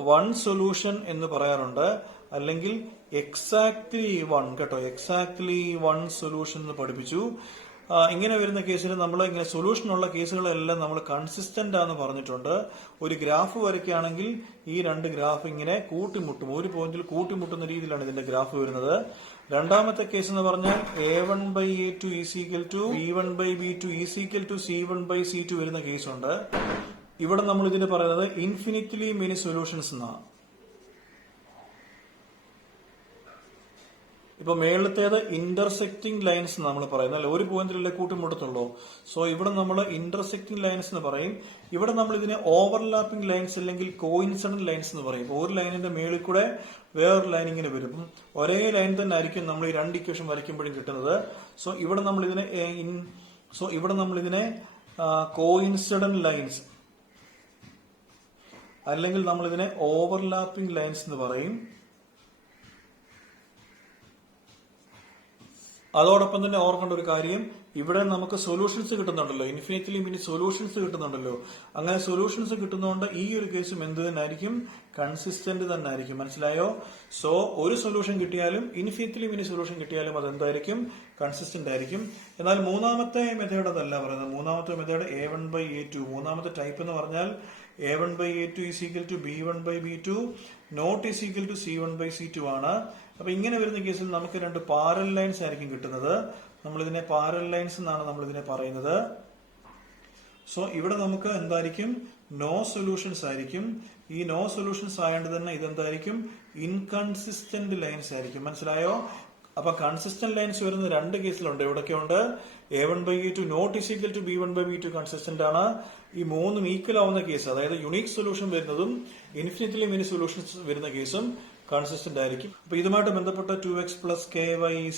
വൺ സൊല്യൂഷൻ എന്ന് പറയാറുണ്ട്, അല്ലെങ്കിൽ എക്സാക്ട്ലി വൺ, കേട്ടോ, എക്സാക്ട്ലി വൺ സൊല്യൂഷൻ എന്ന് പഠിപ്പിച്ചു. ഇങ്ങനെ വരുന്ന കേസിൽ നമ്മൾ ഇങ്ങനെ സൊല്യൂഷൻ ഉള്ള കേസുകളെല്ലാം നമ്മൾ കൺസിസ്റ്റന്റ് ആണെന്ന് പറഞ്ഞിട്ടുണ്ട്. ഒരു ഗ്രാഫ് വരയ്ക്കുകയാണെങ്കിൽ ഈ 2 ഗ്രാഫ് ഇങ്ങനെ കൂട്ടിമുട്ടും, ഒരു പോയിന്റിൽ കൂട്ടിമുട്ടുന്ന രീതിയിലാണ് ഇതിന്റെ ഗ്രാഫ് വരുന്നത്. രണ്ടാമത്തെ കേസ് എന്ന് പറഞ്ഞാൽ a1/a2 is equal to b1/b2 is equal to c1/c2 വരുന്ന കേസുണ്ട്. ഇവിടെ നമ്മൾ ഇതിന് പറയുന്നത് ഇൻഫിനിറ്റ്ലി മെനി സൊല്യൂഷൻസ് എന്നാണ്. ഇപ്പൊ മേളത്തേത് ഇന്റർസെക്റ്റിംഗ് ലൈൻസ് നമ്മൾ പറയുന്നത് അല്ലെ, ഒരു പോയിന്റിലല്ലേ കൂട്ടിമുട്ടത്തുള്ളൂ. സോ ഇവിടെ നമ്മൾ ഇന്റർസെക്റ്റിംഗ് ലൈൻസ് എന്ന് പറയും. ഇവിടെ നമ്മൾ ഇതിനെ ഓവർലാപ്പിംഗ് ലൈൻസ് അല്ലെങ്കിൽ കോയിൻസിഡന്റ് ലൈൻസ് എന്ന് പറയും. ഒരു ലൈനിന്റെ മേളിൽ കൂടെ വേറൊരു ലൈൻ ഇങ്ങനെ വരും. ഒരേ ലൈൻ തന്നെ ആയിരിക്കും നമ്മൾ ഈ 2 ഇക്വേഷൻ വരയ്ക്കുമ്പോഴും കിട്ടുന്നത്. സോ ഇവിടെ നമ്മൾ ഇതിനെ കോയിൻസിഡന്റ് ലൈൻസ് അല്ലെങ്കിൽ നമ്മൾ ഇതിനെ ഓവർലാപ്പിംഗ് ലൈൻസ് എന്ന് പറയും. അതോടൊപ്പം തന്നെ ഓർക്കേണ്ട ഒരു കാര്യം, ഇവിടെ നമുക്ക് സൊല്യൂഷൻസ് കിട്ടുന്നുണ്ടല്ലോ, ഇൻഫിനിറ്റ്ലി മെനി സൊല്യൂഷൻസ് കിട്ടുന്നുണ്ടല്ലോ. അങ്ങനെ സൊല്യൂഷൻസ് കിട്ടുന്നതുകൊണ്ട് ഈ ഒരു കേസും എന്ത് തന്നെ ആയിരിക്കും? കൺസിസ്റ്റന്റ് തന്നെ ആയിരിക്കും. മനസ്സിലായോ? സോ ഒരു സൊല്യൂഷൻ കിട്ടിയാലും ഇൻഫിനിറ്റ്ലി മെനി സൊല്യൂഷൻ കിട്ടിയാലും അത് എന്തായിരിക്കും? കൺസിസ്റ്റന്റ് ആയിരിക്കും. എന്നാൽ മൂന്നാമത്തെ മെത്തേഡ് അതല്ല പറയുന്നത്. മൂന്നാമത്തെ മെത്തേഡ് a1/a2. മൂന്നാമത്തെ ടൈപ്പ് എന്ന് പറഞ്ഞാൽ a1/a2 is equal to b1/b2 not is equal to c1/c2 ആണ്. അപ്പൊ ഇങ്ങനെ വരുന്ന കേസിൽ നമുക്ക് 2 പാരൽ ലൈൻസ് ആയിരിക്കും കിട്ടുന്നത്. നമ്മൾ ഇതിനെ പാരൽ ലൈൻസ് എന്നാണ് നമ്മൾ ഇതിനെ പറയുന്നത്. സോ ഇവിടെ നമുക്ക് എന്തായിരിക്കും, നോ സൊല്യൂഷൻസ് ആയിരിക്കും. ഈ നോ സൊല്യൂഷൻസ് ആയതുകൊണ്ട് തന്നെ ഇതെന്തായിരിക്കും, ഇൻകൺസിസ്റ്റന്റ് ലൈൻസ് ആയിരിക്കും. മനസ്സിലായോ? അപ്പൊ കൺസിസ്റ്റന്റ് ലൈൻസ് വരുന്ന രണ്ട് കേസിലുണ്ട്. എവിടൊക്കെയുണ്ട്? a1/e2 not is equal to b1/b2 consistent ആണ്. ഈ മൂന്നും ഈക്വൽ ആവുന്ന കേസ്, അതായത് യുണീക് സൊല്യൂഷൻ വരുന്നതും ഇൻഫിനിറ്റ്ലി മെനി സൊല്യൂഷൻസ് വരുന്ന കേസും കൺസിസ്റ്റന്റ് ആയിരിക്കും. അപ്പൊ ഇതുമായിട്ട് ബന്ധപ്പെട്ട 2x + ky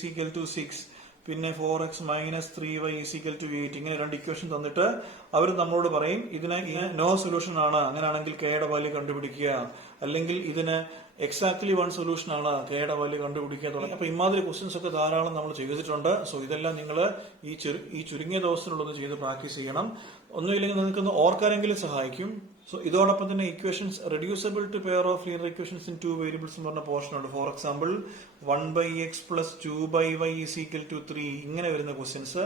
= 6, പിന്നെ 4x - 3y = 8, ഇങ്ങനെ രണ്ട് ഇക്വേഷൻ തന്നിട്ട് അവർ നമ്മളോട് പറയും ഇതിന് നോ സൊല്യൂഷൻ ആണ്, അങ്ങനെയാണെങ്കിൽ കെയുടെ വാല്യൂ കണ്ടുപിടിക്കുക, അല്ലെങ്കിൽ ഇതിന് എക്സാക്ട്ലി വൺ സൊല്യൂഷൻ ആണ്, കെയുടെ വാല്യൂ കണ്ടുപിടിക്കുക തുടങ്ങി. അപ്പൊ ഇമാതിരി ക്വസ്റ്റ്യൻസ് ഒക്കെ ധാരാളം നമ്മൾ ചെയ്തിട്ടുണ്ട്. സോ ഇതെല്ലാം നിങ്ങൾ ഈ ചുരുങ്ങിയ ദിവസത്തിനുള്ളത് ചെയ്ത് പ്രാക്ടീസ് ചെയ്യണം. ഒന്നുമില്ലെങ്കിൽ നിങ്ങൾക്ക് ഓർക്കാനെങ്കിലും സഹായിക്കും. സോ ഇതോടൊപ്പം തന്നെ equations reducible to pair of linear equations in 2 variables എന്ന് പറഞ്ഞ പോർഷൻ ഉണ്ട്. ഫോർ എക്സാമ്പിൾ 1/x + 2/y = 3 ഇങ്ങനെ വരുന്ന ക്വസ്റ്റ്യൻസ്,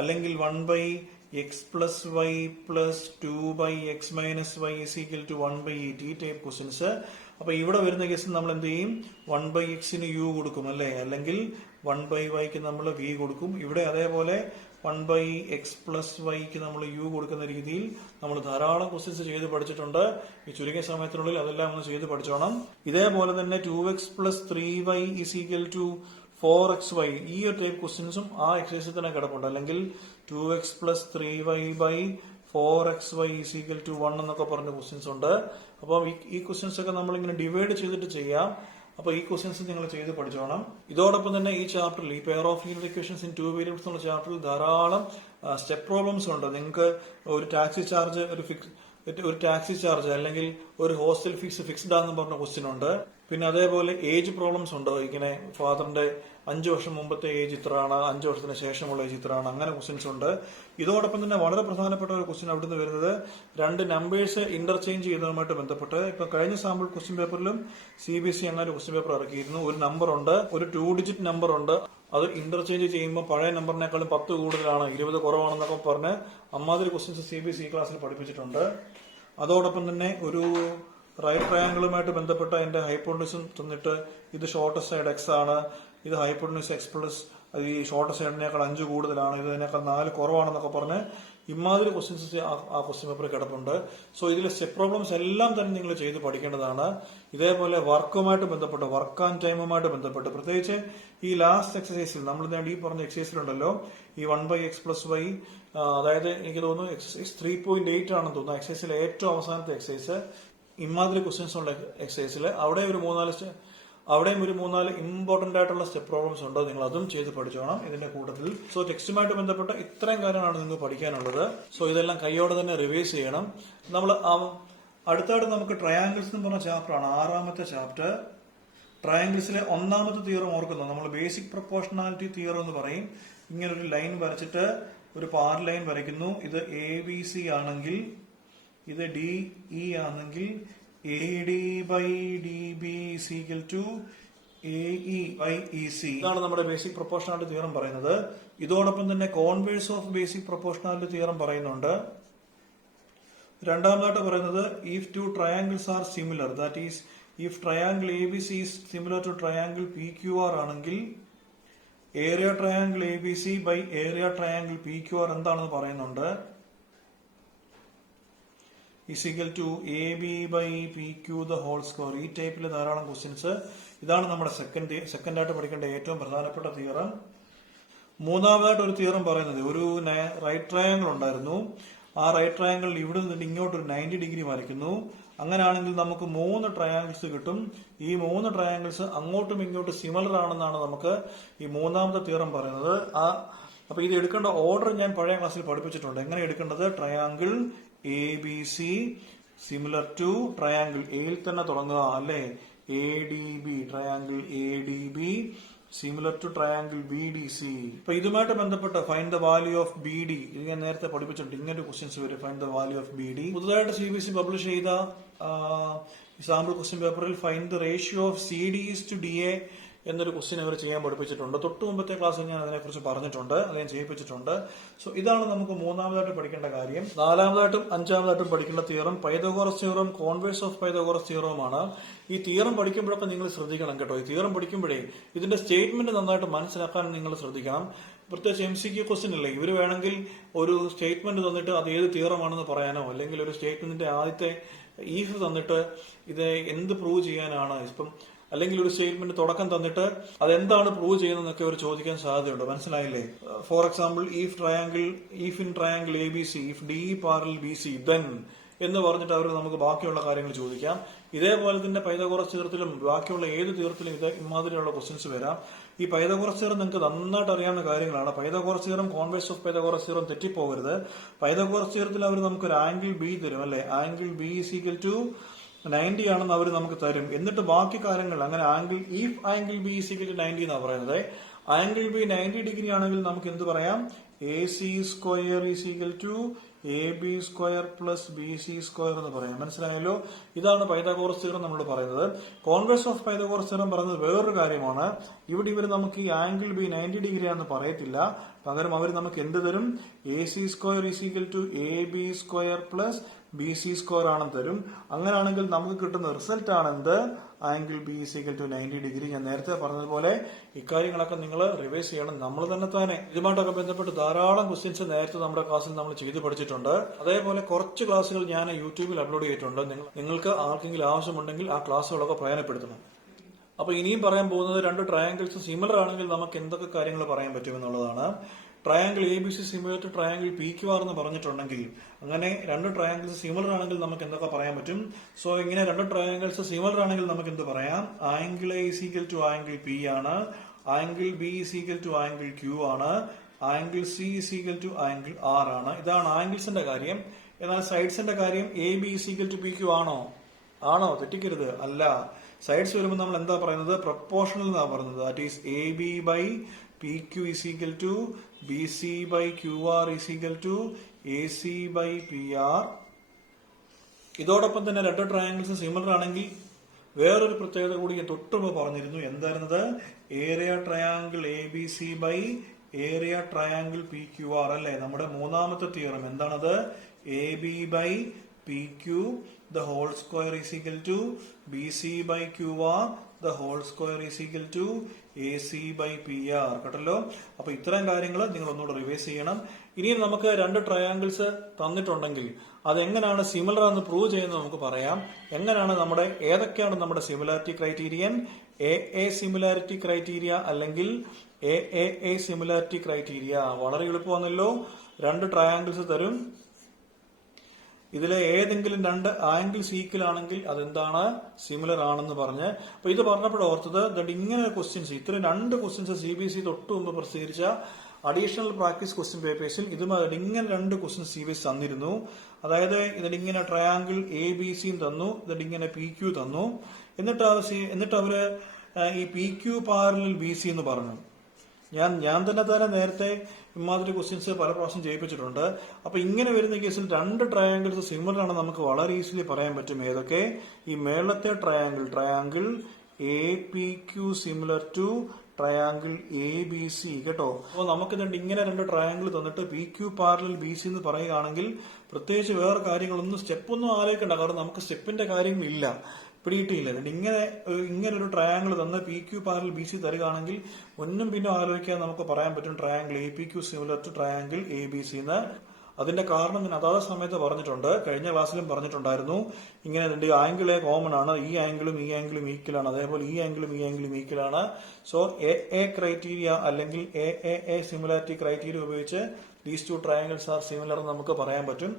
അല്ലെങ്കിൽ 1/x + y + 2/x - y = 1/8 ഈ ടൈപ്പ് ക്വസ്റ്റ്യൻസ്. അപ്പൊ ഇവിടെ വരുന്ന കേസിൽ നമ്മൾ എന്ത് ചെയ്യും, 1/x u കൊടുക്കും അല്ലെ, അല്ലെങ്കിൽ 1/y നമ്മൾ v കൊടുക്കും. ഇവിടെ അതേപോലെ 1/x + y നമ്മൾ u കൊടുക്കുന്ന രീതിയിൽ നമ്മൾ ധാരാളം ക്വസ്റ്റ്യൻസ് ചെയ്ത് പഠിച്ചിട്ടുണ്ട്. ഈ ചുരുങ്ങിയ സമയത്തിനുള്ളിൽ അതെല്ലാം ഒന്ന് ചെയ്ത് പഠിച്ചോണം. ഇതേപോലെ തന്നെ 2x + 3y = 4xy ഈ ഒരു ടൈപ്പ് ക്വസ്റ്റ്യൻസും ആ എക്സസൈസിൽ തന്നെ കിടപ്പുണ്ട്. അല്ലെങ്കിൽ 2x + 3y/4xy = 1 എന്നൊക്കെ പറഞ്ഞ ക്വസ്റ്റ്യൻസ് ഉണ്ട്. അപ്പം ഈ ക്വസ്റ്റ്യൻസ് ഒക്കെ നമ്മൾ ഇങ്ങനെ ഡിവൈഡ് ചെയ്തിട്ട് ചെയ്യാം. അപ്പൊ ഈ ക്വസ്റ്റ്യൻസ് നിങ്ങൾ ചെയ്ത് പഠിച്ചോണം. ഇതോടൊപ്പം തന്നെ ഈ ചാപ്റ്ററിൽ, ഈ pair of linear equations in 2 variables എന്നുള്ള ചാപ്റ്ററിൽ ധാരാളം സ്റ്റെപ്പ് പ്രോബ്ലംസ് ഉണ്ട്. നിങ്ങൾക്ക് ഒരു ടാക്സി ചാർജ് അല്ലെങ്കിൽ ഒരു ഹോസ്റ്റൽ ഫീസ് ഫിക്സ്ഡ് ആണെന്ന് പറഞ്ഞ ക്വസ്റ്റ്യൻ ഉണ്ട്. പിന്നെ അതേപോലെ ഏജ് പ്രോബ്ലംസ് ഉണ്ട്. ഇങ്ങനെ ഫാദറിന്റെ 5 വർഷം മുമ്പത്തെ ഏജ് ഇത്രയാണ്, 5 വർഷത്തിന് ശേഷമുള്ള ഏജ് ഇത്രയാണ്, അങ്ങനെ ക്വസ്റ്റ്യൻസ് ഉണ്ട്. ഇതോടൊപ്പം തന്നെ വളരെ പ്രധാനപ്പെട്ട ഒരു ക്വസ്റ്റ്യൻ അവിടുന്ന് വരുന്നത് രണ്ട് നമ്പേഴ്സ് ഇന്റർചേഞ്ച് ചെയ്യുന്നതുമായിട്ട് ബന്ധപ്പെട്ട്. ഇപ്പൊ കഴിഞ്ഞ സാമ്പിൾ ക്വസ്റ്റ്യൻ പേപ്പറിലും CBSE അങ്ങനെ ഒരു ക്വസ്റ്റ്യൻ പേപ്പർ ഇറക്കിയിരുന്നു. ഒരു നമ്പർ ഉണ്ട്, ഒരു 2 ഡിജിറ്റ് നമ്പർ ഉണ്ട്, അത് ഇന്റർചേഞ്ച് ചെയ്യുമ്പോൾ പഴയ നമ്പറിനേക്കാളും 10 കൂടുതലാണ്, 20 കുറവാണെന്നൊക്കെ പറഞ്ഞ് അമ്മാതിരി ക്വസ്റ്റ്യൻസ് CBSE ക്ലാസ്സിൽ പഠിപ്പിച്ചിട്ടുണ്ട്. അതോടൊപ്പം തന്നെ ഒരു റൈറ്റ് ട്രയാങ്കിളുമായിട്ട് ബന്ധപ്പെട്ട എന്റെ ഹൈപ്പോട്ടനസ് തന്നിട്ട് ഇത് ഷോർട്ടസ്റ്റ് സൈഡ് x ആണ്, ഇത് ഹൈപ്പോട്ടനസ് x പ്ലസ് ഈ ഷോർട്ടസ്റ്റ് സൈഡിനേക്കാൾ 5 കൂടുതലാണ്, ഇതിനേക്കാൾ 4 കുറവാണെന്നൊക്കെ പറഞ്ഞ് ഇമാതിരി ക്വസ്റ്റ്യൻസ് ആ ക്വസ്റ്റ്യൻ പേപ്പറിൽ കിടപ്പുണ്ട്. സോ ഇതിലെ സ്റ്റെപ്പ് പ്രോബ്ലംസ് എല്ലാം തന്നെ നിങ്ങൾ ചെയ്ത് പഠിക്കേണ്ടതാണ്. ഇതേപോലെ വർക്കുമായിട്ട് ബന്ധപ്പെട്ട്, വർക്ക് ആൻഡ് ടൈമുമായിട്ട് ബന്ധപ്പെട്ട്, പ്രത്യേകിച്ച് ഈ ലാസ്റ്റ് എക്സസൈസിൽ നമ്മൾ ഈ പറഞ്ഞ എക്സസൈസിലുണ്ടല്ലോ, ഈ 1/x + y, അതായത് എനിക്ക് തോന്നുന്നു എക്സസൈസ് 3.8 ആണെന്ന് തോന്നുന്നു, എക്സസൈസിലെ ഏറ്റവും അവസാനത്തെ എക്സസൈസ്. ഇമാതിരി ക്വസ്റ്റ്യൻസ് ഉള്ള എക്സസൈസിൽ അവിടെയും ഒരു 3-4 ഇമ്പോർട്ടന്റ് ആയിട്ടുള്ള സ്റ്റെപ്പ് പ്രോബ്ലംസ് ഉണ്ട്. നിങ്ങൾ അതും ചെയ്ത് പഠിച്ചോണം ഇതിന്റെ കൂട്ടത്തിൽ. സോ ടെക്സ്റ്റുമായിട്ട് ബന്ധപ്പെട്ട ഇത്രയും കാര്യമാണ് നിങ്ങൾക്ക് പഠിക്കാനുള്ളത്. സോ ഇതെല്ലാം കൈയോടെ തന്നെ റിവൈസ് ചെയ്യണം. നമ്മൾ അടുത്തായിട്ട് നമുക്ക് ട്രയാങ്കിൾസ് എന്ന് പറഞ്ഞ ചാപ്റ്ററാണ്, 6ാമത്തെ ചാപ്റ്റർ. ട്രയാങ്കിൾസിലെ 1ാമത്തെ തിയറം ഓർക്കുന്നു, നമ്മൾ ബേസിക് പ്രൊപ്പോർഷണാലിറ്റി തിയറം എന്ന് പറയും. ഇങ്ങനെ ഒരു ലൈൻ വരച്ചിട്ട് ഒരു പാർ ലൈൻ വരയ്ക്കുന്നു. ഇത് ABC ആണെങ്കിൽ, ഇത് DE ആണെങ്കിൽ AD/DB = AE/EC. ഇതാണ് നമ്മുടെ ബേസിക് പ്രൊപ്പോർഷണാലിറ്റി തിയറം പറയുന്നത്. ഇതോടൊപ്പം തന്നെ converse of basic proportionality theorem പറയുന്നുണ്ട്. രണ്ടാമതായിട്ട് പറയുന്നത് if two triangles are similar, that is if triangle ABC is similar to triangle PQR ആണെങ്കിൽ area triangle ABC by area triangle PQR എന്താണെന്ന് പറയുന്നുണ്ട്. = AB/PQ the whole square. ഈ ടൈപ്പിൽ ധാരാളം questions. ഇതാണ് നമ്മുടെ സെക്കൻഡ് ആയിട്ട് പഠിക്കേണ്ട ഏറ്റവും പ്രധാനപ്പെട്ട തിയറം. മൂന്നാമതായിട്ട് ഒരു തിയറം പറയുന്നത്, ഒരു റൈറ്റ് ട്രയാങ്കിൾ ഉണ്ടായിരുന്നു. ആ റൈറ്റ് ട്രയാങ്കിൾ ഇവിടെ നിന്നിട്ട് ഇങ്ങോട്ട് ഒരു 90 ഡിഗ്രി വരയ്ക്കുന്നു. അങ്ങനെയാണെങ്കിൽ നമുക്ക് 3 ട്രയാങ്കിൾസ് കിട്ടും. ഈ 3 ട്രയാങ്കിൾസ് അങ്ങോട്ടും ഇങ്ങോട്ടും സിമിലർ ആണെന്നാണ് നമുക്ക് ഈ മൂന്നാമത്തെ തിയറം പറയുന്നത്. അപ്പൊ ഇത് എടുക്കേണ്ട ഓർഡർ ഞാൻ പഴയ ക്ലാസ്സിൽ പഠിപ്പിച്ചിട്ടുണ്ട്. എങ്ങനെ എടുക്കേണ്ടത്? Triangle ABC similar to triangle എയിൽ തന്നെ തുടങ്ങുക അല്ലെ, ADB, triangle ADB similar to triangle BDC. ഇപ്പൊ ഇതുമായിട്ട് ബന്ധപ്പെട്ട് find the value of BD, ഇത് ഞാൻ നേരത്തെ പഠിപ്പിച്ചിട്ടുണ്ട്. ഇങ്ങനെ ക്വസ്റ്റ്യൻസ് വരും, find the value of BD. പുതുതായിട്ട് CBSE പബ്ലിഷ് ചെയ്ത സാമ്പിൾ ക്വസ്റ്റ്യൻ പേപ്പറിൽ find the ratio of CD/DA എന്നൊരു ക്വസ്റ്റ്യൻ അവർ ചെയ്യാൻ പഠിപ്പിച്ചിട്ടുണ്ട്. തൊട്ട് മുമ്പത്തെ ക്ലാസ്സിൽ ഞാൻ അതിനെക്കുറിച്ച് പറഞ്ഞിട്ടുണ്ട്, അത് ഞാൻ ചെയ്യിപ്പിച്ചിട്ടുണ്ട്. സോ ഇതാണ് നമുക്ക് മൂന്നാമതായിട്ട് പഠിക്കേണ്ട കാര്യം. നാലാമതായിട്ടും അഞ്ചാമതായിട്ടും പഠിക്കേണ്ട theorem Pythagoras theorem, converse of Pythagoras തിയറവുമാണ്. ഈ തിയറം പഠിക്കുമ്പോഴൊക്കെ നിങ്ങൾ ശ്രദ്ധിക്കണം കേട്ടോ. ഈ തിയറം പഠിക്കുമ്പോഴേ ഇതിന്റെ സ്റ്റേറ്റ്മെന്റ് നന്നായിട്ട് മനസ്സിലാക്കാൻ നിങ്ങൾ ശ്രദ്ധിക്കണം. പ്രത്യേകിച്ച് MCQ ക്വസ്റ്റ്യൻ അല്ലേ, ഇവർ വേണമെങ്കിൽ ഒരു സ്റ്റേറ്റ്മെന്റ് തന്നിട്ട് അത് ഏത് തിയറമാണെന്ന് പറയാനോ, അല്ലെങ്കിൽ ഒരു സ്റ്റേറ്റ്മെന്റിന്റെ ആദ്യത്തെ ഈഫ് തന്നിട്ട് ഇത് എന്ത് പ്രൂവ് ചെയ്യാനാണ് ഇപ്പം, അല്ലെങ്കിൽ ഒരു സ്റ്റേറ്റ്മെന്റ് തുടക്കം തന്നിട്ട് അതെന്താണ് പ്രൂവ് ചെയ്യുന്നതെന്നൊക്കെ അവർ ചോദിക്കാൻ സാധ്യതയുണ്ട്. മനസ്സിലായില്ലേ? For example, if in triangle ABC, if DE parallel BC, then എന്ന് പറഞ്ഞിട്ട് അവർ നമുക്ക് ബാക്കിയുള്ള കാര്യങ്ങൾ ചോദിക്കാം. ഇതേപോലെ തന്നെ പൈതഗോറസ് തിയറത്തിലും ബാക്കിയുള്ള ഏത് തിയറത്തിലും ഇത് ഇമാതിരിയുള്ള ക്വസ്റ്റ്യൻസ് വരാം. ഈ പൈതഗോറസ് തിയറം നിങ്ങൾക്ക് നന്നായിട്ട് അറിയാവുന്ന കാര്യങ്ങളാണ്. Pythagoras theorem, converse of Pythagoras theorem തെറ്റിപ്പോകരുത്. പൈതഗോറസ് തിയറത്തിൽ അവർ നമുക്ക് ഒരു ആംഗിൾ B തരും അല്ലെ, ആംഗിൾ B = 90 ആണെന്ന് അവർ നമുക്ക് തരും. എന്നിട്ട് ബാക്കി കാര്യങ്ങൾ അങ്ങനെ if ആംഗിൾ B = 90 എന്നാണ് പറയുന്നത്. ആംഗിൾ B 90 ഡിഗ്രി ആണെങ്കിൽ നമുക്ക് എന്ത് പറയാം? AC² = AB² + BC² എന്ന് പറയാം. മനസ്സിലായല്ലോ? ഇതാണ് പൈതഗോറസ് തിയറം നമ്മൾ പറയുന്നത്. കോൺവേഴ്സ് ഓഫ് പൈതഗോറസ് തിയറം പറയുന്നത് വേറൊരു കാര്യമാണ്. ഇവിടെ ഇവർ നമുക്ക് ഈ ആംഗിൾ B 90 ഡിഗ്രി ആണെന്ന് പറയത്തില്ല. പകരം അവർ നമുക്ക് എന്ത് തരും? AC² = AB² + BC² ആണെന്ന് തരും. അങ്ങനെയാണെങ്കിൽ നമുക്ക് കിട്ടുന്ന റിസൾട്ട് ആണ് എന്ത്? Angle B = 90 degree. ഞാൻ നേരത്തെ പറഞ്ഞതുപോലെ ഇക്കാര്യങ്ങളൊക്കെ നിങ്ങൾ റിവൈസ് ചെയ്യണം നമ്മൾ തന്നെ. ഇതുമായിട്ടൊക്കെ ബന്ധപ്പെട്ട് ധാരാളം ക്വസ്റ്റ്യൻസ് നേരത്തെ നമ്മുടെ ക്ലാസ്സിൽ നമ്മൾ ചെയ്ത് പഠിച്ചിട്ടുണ്ട്. അതേപോലെ കുറച്ച് ക്ലാസ്സുകൾ ഞാൻ യൂട്യൂബിൽ അപ്ലോഡ് ചെയ്തിട്ടുണ്ട്. നിങ്ങൾക്ക് ആർക്കെങ്കിലും ആവശ്യമുണ്ടെങ്കിൽ ആ ക്ലാസ്സുകളൊക്കെ പ്രയോജനപ്പെടുത്തണം. അപ്പൊ ഇനിയും പറയാൻ പോകുന്നത് രണ്ട് ട്രയാങ്കിൾസ് സിമിലർ ആണെങ്കിൽ നമുക്ക് എന്തൊക്കെ കാര്യങ്ങൾ പറയാൻ പറ്റുമെന്നുള്ളതാണ്. Triangle ABC similar to triangle PQR എന്ന് പറഞ്ഞിട്ടുണ്ടെങ്കിൽ, അങ്ങനെ രണ്ട് ട്രയാങ്കിൾസ് സിമിലർ ആണെങ്കിൽ നമുക്ക് എന്തൊക്കെ പറയാൻ പറ്റും? സോ ഇങ്ങനെ രണ്ട് ട്രയാങ്കിൾസ് സിമിലർ ആണെങ്കിൽ നമുക്ക് എന്ത് പറയാം? ആംഗിൾ A = ആംഗിൾ P ആണ്, ആംഗിൾ B = ആംഗിൾ Q ആണ്, ആംഗിൾ C = ആംഗിൾ R ആണ്. ഇതാണ് ആംഗിൾസിന്റെ കാര്യം. എന്നാൽ സൈഡ്സിന്റെ കാര്യം AB = PQ ആണോ? തെറ്റിക്കരുത്. അല്ല. സൈഡ്സ് വരുമ്പോൾ നമ്മൾ എന്താ പറയുന്നത്? പ്രൊപ്പോർഷണൽ എന്നാണ് പറയുന്നത്. That is AB/PQ = BC/QR = AC/PR. ഇതോടൊപ്പം തന്നെ രണ്ട് ട്രയാങ്കിൾസ് സിമിലർ ആണെങ്കിൽ വേറൊരു പ്രത്യേകത കൂടി ഞാൻ തൊട്ടുമ്പ് പറഞ്ഞിരുന്നു. എന്തായിരുന്നത്? ഏരിയ ട്രയാങ്കിൾ ABC/ഏരിയ ട്രയാങ്കിൾ PQR അല്ലെ, നമ്മുടെ മൂന്നാമത്തെ തിയറം. എന്താണത്? AB/PQ the whole square = BC/QR the whole square = AC/PR. കേട്ടല്ലോ? അപ്പൊ ഇത്തരം കാര്യങ്ങൾ നിങ്ങൾ ഒന്നുകൂടെ റിവൈസ് ചെയ്യണം. ഇനിയും നമുക്ക് രണ്ട് ട്രയാങ്കിൾസ് തന്നിട്ടുണ്ടെങ്കിൽ അതെങ്ങനെയാണ് സിമിലർ എന്ന് പ്രൂവ് ചെയ്യുന്നത് നമുക്ക് പറയാം. ഏതൊക്കെയാണ് നമ്മുടെ similarity criterion? AA similarity criteria അല്ലെങ്കിൽ AAA സിമിലാരിറ്റി ക്രൈറ്റീരിയ. വളരെ എളുപ്പമാണല്ലോ. രണ്ട് ട്രയാങ്കിൾസ് തരും. ഇതിലെ ഏതെങ്കിലും രണ്ട് ആംഗിൾസ് ഈക്വൽ ആണെങ്കിൽ അതെന്താണ്? സിമിലർ ആണെന്ന് പറഞ്ഞ്. അപ്പൊ ഇത് പറഞ്ഞപ്പോൾ ഓർത്തത് ഇങ്ങനെ ക്വസ്റ്റ്യൻസ്, ഇത്രയും രണ്ട് ക്വസ്റ്റ്യൻസ് CBSE തൊട്ട് മുമ്പ് പ്രസിദ്ധീകരിച്ച അഡീഷണൽ പ്രാക്ടീസ് ക്വസ്റ്റ്യൻ പേപ്പേഴ്സിൽ ഇങ്ങനെ രണ്ട് ക്വസ്റ്റ്യൻസ് CBSE തന്നിരുന്നു. അതായത് ഇതിങ്ങനെ ട്രയാങ്കിൾ ABC തന്നു, ഇതിങ്ങനെ PQ തന്നു. എന്നിട്ട് അവര് ഈ PQ പാരലൽ BC എന്ന് പറഞ്ഞു. ഞാൻ തന്നെ നേരത്തെ ഇമാതിരി ക്വസ്റ്റ്യൻസ് പല പ്രാവശ്യം ചെയ്യിപ്പിച്ചിട്ടുണ്ട്. അപ്പൊ ഇങ്ങനെ വരുന്ന കേസിൽ രണ്ട് ട്രയാങ്കിൾസ് സിമിലർ ആണ് നമുക്ക് വളരെ ഈസിലി പറയാൻ പറ്റും. ഏതൊക്കെ? ഈ മേളത്തെ triangle APQ similar to triangle ABC. കേട്ടോ? അപ്പൊ നമുക്ക് ഇങ്ങനെ രണ്ട് ട്രയാങ്കിൾ തന്നിട്ട് PQ പാരലൽ BC എന്ന് പറയുകയാണെങ്കിൽ പ്രത്യേകിച്ച് വേറെ കാര്യങ്ങളൊന്നും സ്റ്റെപ്പൊന്നും ആലോചിക്കണ്ട. കാരണം നമുക്ക് സ്റ്റെപ്പിന്റെ കാര്യങ്ങളില്ല, പിടിയിട്ടില്ല. ഇങ്ങനെ ഒരു ട്രയാങ്കിൾ തന്ന് PQ പാരലൽ BC തരികയാണെങ്കിൽ ഒന്നും പിന്നെ ആലോചിക്കാൻ നമുക്ക് പറയാൻ പറ്റും triangle APQ similar to triangle ABC എന്ന്. അതിന്റെ കാരണം ഞാൻ അതാത് സമയത്ത് പറഞ്ഞിട്ടുണ്ട്, കഴിഞ്ഞ ക്ലാസ്സിലും പറഞ്ഞിട്ടുണ്ടായിരുന്നു. ഇങ്ങനെ രണ്ട് ആംഗിൾ A കോമൺ ആണ്, ഈ ആംഗിളും ഈക്വൽ ആണ്, അതേപോലെ ഈ ആംഗിളും ഈക്വൽ ആണ്. സോ AA ക്രൈറ്റീരിയ അല്ലെങ്കിൽ AAA സിമിലാരിറ്റി ക്രൈറ്റീരിയ ഉപയോഗിച്ച് these two triangles are similar നമുക്ക് പറയാൻ പറ്റും.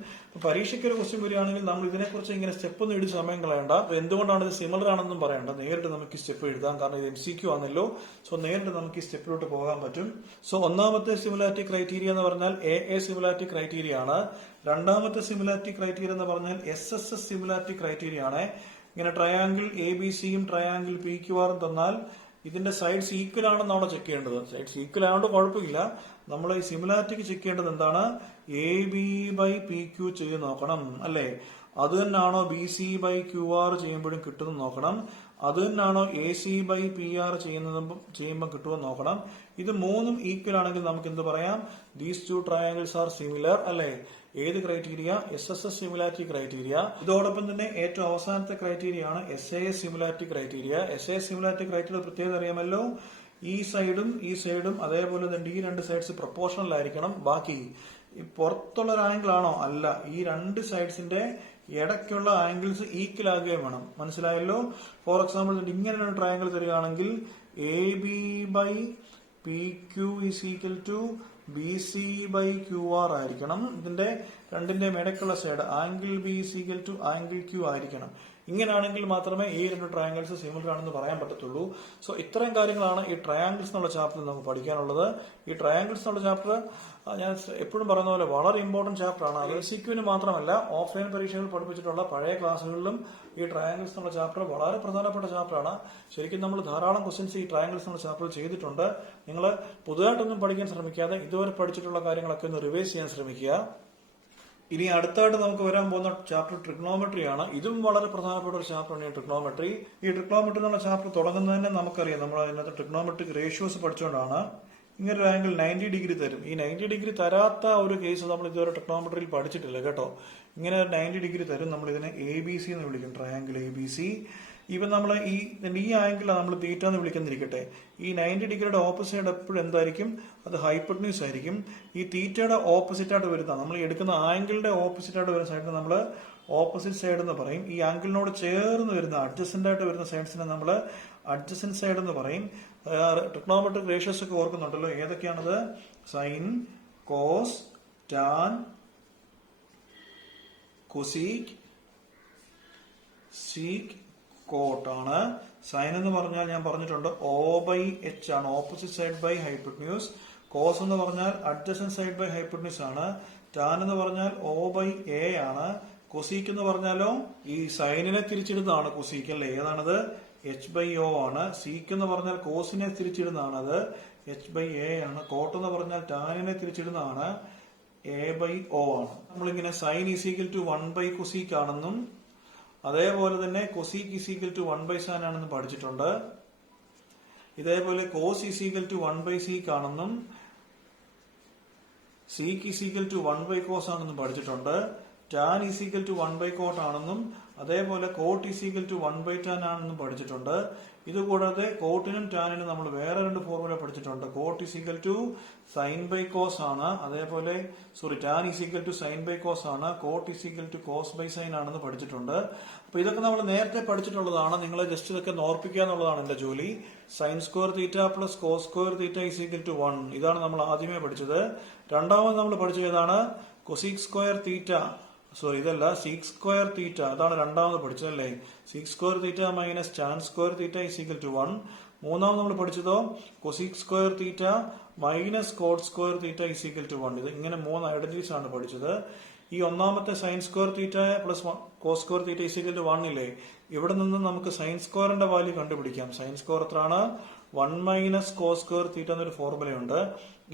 പരീക്ഷയ്ക്ക് ഒരു ക്വസ്റ്റ്യൻ വരികയാണെങ്കിൽ നമ്മൾ ഇതിനെക്കുറിച്ച് ഇങ്ങനെ സ്റ്റെപ്പ് ഒന്നും എഴുതി സമയം കളയണ്ട. എന്തുകൊണ്ടാണ് ഇത് സിമിലർ ആണെന്നും പറയണ്ട, നേരിട്ട് നമുക്ക് ഈ സ്റ്റെപ്പ് എഴുതാം. കാരണം ഇത് MCQ ആണല്ലോ. സോ നേരിട്ട് നമുക്ക് ഈ സ്റ്റെപ്പിലോട്ട് പോകാൻ പറ്റും. സോ ഒന്നാമത്തെ സിമിലാരിറ്റി ക്രൈറ്റീരിയ എന്ന് പറഞ്ഞാൽ AA സിമിലാരിറ്റി ക്രൈറ്റീരിയ ആണ്. രണ്ടാമത്തെ സിമിലാരിറ്റി ക്രൈറ്റീരിയ എന്ന് പറഞ്ഞാൽ SSS സിമിലാരിറ്റി ക്രൈറ്റീരിയ ആണ്. ഇങ്ങനെ ട്രയാങ്കിൾ ABCയും ട്രയാങ്കിൾ PQRും തന്നാൽ ഇതിന്റെ സൈഡ്സ് ഈക്വൽ ആണെന്നാണ് ചെക്ക് ചെയ്യേണ്ടത്. സൈഡ്സ് ഈക്വൽ ആയതുകൊണ്ട് കുഴപ്പമില്ല. നമ്മൾ ഈ സിമിലാരിറ്റിക്ക് ചെക്ക് ചെയ്യേണ്ടത് എന്താണ്? AB/PQ ചെയ്ത് നോക്കണം അല്ലെ. അത് തന്നെയാണോ BC/QR ചെയ്യുമ്പോഴും കിട്ടുമെന്ന് നോക്കണം. അത് തന്നെയാണോ AC/PR ചെയ്യുമ്പോൾ കിട്ടുമെന്ന് നോക്കണം. ഇത് മൂന്നും ഈക്വൽ ആണെങ്കിൽ നമുക്ക് എന്ത് പറയാം? These two triangles are similar അല്ലെ. ഏത് ക്രൈറ്റീരിയ? SSS similarity criteria. ഇതോടൊപ്പം തന്നെ ഏറ്റവും അവസാനത്തെ ക്രൈറ്റീരിയ ആണ് SAS similarity criteria. SAS similarity criteria പ്രത്യേകത അറിയാമല്ലോ. ഈ സൈഡും അതേപോലെ തന്നെ ഈ രണ്ട് സൈഡ്സ് പ്രൊപ്പോർഷണൽ ആയിരിക്കണം. ബാക്കി ഈ പുറത്തുള്ള ഒരു ആംഗിൾ ആണോ? അല്ല, ഈ രണ്ട് സൈഡ്സിന്റെ ഇടയ്ക്കുള്ള ആംഗിൾസ് ഈക്വൽ ആകുകയും വേണം. മനസ്സിലായല്ലോ? ഫോർ എക്സാമ്പിൾ ഇങ്ങനെ ഒരു ട്രയാംഗിൾ തരികയാണെങ്കിൽ A B by P Q is equal to B C by Q R ആയിരിക്കണം. ഇതിന്റെ രണ്ടിന്റെയും ഇടയ്ക്കുള്ള side angle B is equal to angle Q ആയിരിക്കണം. ഇങ്ങനെയാണെങ്കിൽ മാത്രമേ ഈ രണ്ട് ട്രയാംഗിൾസ് സിമിലർ ആണെന്ന് പറയാൻ പറ്റത്തുള്ളൂ. സോ ഇത്രയും കാര്യങ്ങളാണ് ഈ ട്രയാംഗിൾസ് എന്നുള്ള ചാപ്റ്ററിൽ നമുക്ക് പഠിക്കാനുള്ളത്. ഈ ട്രയാംഗിൾസ് എന്നുള്ള ചാപ്റ്റർ ഞാൻ എപ്പോഴും പറയുന്ന പോലെ വളരെ ഇമ്പോർട്ടന്റ് ചാപ്റ്റർ ആണ്. അത് സിക്യുവിന് മാത്രമല്ല ഓഫ്ലൈൻ പരീക്ഷകൾ പഠിപ്പിച്ചിട്ടുള്ള പഴയ ക്ലാസ്സുകളിലും ഈ ട്രയാംഗിൾസ് എന്നുള്ള ചാപ്റ്റർ വളരെ പ്രധാനപ്പെട്ട ചാപ്റ്റർ ആണ്. ശരിക്കും നമ്മൾ ധാരാളം ക്വസ്റ്റ്യൻസ് ഈ ട്രയാംഗിൾസ് എന്നുള്ള ചാപ്റ്ററിൽ ചെയ്തിട്ടുണ്ട്. നിങ്ങൾ പുതുതായിട്ടൊന്നും പഠിക്കാൻ ശ്രമിക്കാതെ ഇതുവരെ പഠിച്ചിട്ടുള്ള കാര്യങ്ങളൊക്കെ ഒന്ന് റിവൈസ് ചെയ്യാൻ ശ്രമിക്കുക. ഇനി അടുത്തായിട്ട് നമുക്ക് വരാൻ പോകുന്ന ചാപ്റ്റർ ട്രിഗ്നോമെട്രി ആണ്. ഇതും വളരെ പ്രധാനപ്പെട്ട ഒരു ചാപ്റ്ററാണ് ഈ ട്രിഗ്നോമെട്രി. ഈ ട്രിഗ്നോമെട്രി എന്നുള്ള ചാപ്റ്റർ തുടങ്ങുന്നതന്നെ നമുക്കറിയാം, നമ്മൾ അതിനകത്ത് ട്രിഗ്നോമെട്രിക് റേഷ്യോസ് പഠിച്ചുകൊണ്ടാണ്. ഇങ്ങനെ ഒരു ആംഗിൾ 90 ഡിഗ്രി തരും. ഈ 90 ഡിഗ്രി തരാത്ത ഒരു കേസ് നമ്മൾ ഇതുവരെ ട്രിഗ്നോമെട്രിയിൽ പഠിച്ചിട്ടില്ല കേട്ടോ. ഇങ്ങനെ 90 ഡിഗ്രി തരും. നമ്മൾ ഇതിനെ എ ബി സി എന്ന് വിളിക്കും, ട്രയാംഗിൾ എ ബി സി. ഇവൻ നമ്മൾ ഈ ആംഗിളാണ് നമ്മൾ തീറ്റ എന്ന് വിളിക്കുന്നിരിക്കട്ടെ. ഈ 90 ഡിഗ്രിയുടെ ഓപ്പോസിറ്റ് എപ്പോഴും എന്തായിരിക്കും? അത് ഹൈപ്പോട്ടന്യൂസ് ആയിരിക്കും. ഈ തീറ്റയുടെ ഓപ്പോസിറ്റ് ആയിട്ട് വരുന്ന, നമ്മൾ എടുക്കുന്ന ആംഗിളിന്റെ ഓപ്പോസിറ്റ് ആയിട്ട് വരുന്ന സൈഡിനെ നമ്മൾ ഓപ്പോസിറ്റ് സൈഡ് എന്ന് പറയും. ഈ ആംഗിളിനോട് ചേർന്ന് വരുന്ന അഡ്ജസന്റ് ആയിട്ട് വരുന്ന സൈഡ്സിനെ നമ്മൾ അഡ്ജസന്റ് സൈഡ് എന്ന് പറയും. ട്രിഗ്നോമെട്രിക് റേഷ്യോസ് ഒക്കെ ഓർക്കുന്നുണ്ടല്ലോ, ഏതൊക്കെയാണത്? Sine, cos, tan, cosec, sec, cot ആണ്. സൈൻ എന്ന് പറഞ്ഞാൽ ഞാൻ പറഞ്ഞിട്ടുണ്ട് O ബൈ H ആണ്, opposite side by hypotenuse. Cos എന്ന് പറഞ്ഞാൽ അഡ്ജസന്റ് സൈഡ് ബൈ ഹൈപ്പോട്ടന്യൂസ് ആണ്. ടാൻ എന്ന് പറഞ്ഞാൽ O ബൈ A ആണ്. കൊസീക്ക് എന്ന് പറഞ്ഞാലോ ഈ സൈനിനെ തിരിച്ചിടുന്നതാണ് കൊസീക്ക് അല്ലേ, ഏതാണത്? H ബൈ O ആണ്. സീക്ക് എന്ന് പറഞ്ഞാൽ കോസിനെ തിരിച്ചിടുന്നതാണ്, അത് H ബൈ A ആണ്. കോട്ട് എന്ന് പറഞ്ഞാൽ ടാനിനെ തിരിച്ചിടുന്നതാണ്, A ബൈ O ആണ്. നമ്മളിങ്ങനെ സൈൻ ഈസീക്വൽ ടു 1 ബൈ കൊസീക്ക് ആണെന്നും അതേപോലെ തന്നെ കൊസീക്ക് ഈസീക്വൽ ടു 1 ബൈ സാൻ ആണെന്നും പഠിച്ചിട്ടുണ്ട്. ഇതേപോലെ കോസ് ഈസീക്വൽ ടു 1 ബൈ സീക്ക് ആണെന്നും സീക്ക് ഈസീക്വൽ ടു 1 ബൈ കോസ് ആണെന്നും പഠിച്ചിട്ടുണ്ട്. Tan is equal to 1 by coat ആണെന്നും അതേപോലെ coat is equal to 1 by tan ആണെന്നും പഠിച്ചിട്ടുണ്ട്. ഇതുകൂടാതെ കോട്ടിനും ടാനിനും നമ്മൾ വേറെ രണ്ട് ഫോർമുല പഠിച്ചിട്ടുണ്ട്. Cot is equal to sine by cos ആണ്, അതേപോലെ tan is equal to sine by cos ആണ്. Cot is equal to cos by sine ആണെന്ന് പഠിച്ചിട്ടുണ്ട്. അപ്പൊ ഇതൊക്കെ നമ്മൾ നേരത്തെ പഠിച്ചിട്ടുള്ളതാണ്. നിങ്ങളെ ജസ്റ്റ് ഇതൊക്കെ ഓർപ്പിക്കുക എന്നുള്ളതാണ് എന്റെ ജോലി. Sine square theta plus cos square theta is equal to 1, ഇതാണ് നമ്മൾ ആദ്യമേ പഠിച്ചത്. രണ്ടാമത് നമ്മൾ പഠിച്ചത് ഏതാണ്? കൊസീക് സ്ക്വയർ തീറ്റ, ഇതല്ല, സീക് സ്ക്വയർ തീറ്റ, അതാണ് രണ്ടാമത് പഠിച്ചതല്ലേ. Sec square theta minus tan square theta equal to 1. മൂന്നാമത് നമ്മൾ പഠിച്ചതോ cosec square theta minus cot square theta equal to 1. ഇത് ഇങ്ങനെ 3 ഐഡന്റിറ്റീസ് ആണ് പഠിച്ചത്. ഈ ഒന്നാമത്തെ sine square theta plus cos square theta equal to 1 ഇല്ലേ, ഇവിടെ നിന്ന് നമുക്ക് സൈൻ സ്ക്വയറിന്റെ വാല്യൂ കണ്ടുപിടിക്കാം. സൈൻ സ്ക്വയർ എത്രയാണ്? 1 മൈനസ് കോസ് സ്ക്വയർ തീറ്റ എന്നൊരു ഫോർമുലയുണ്ട്.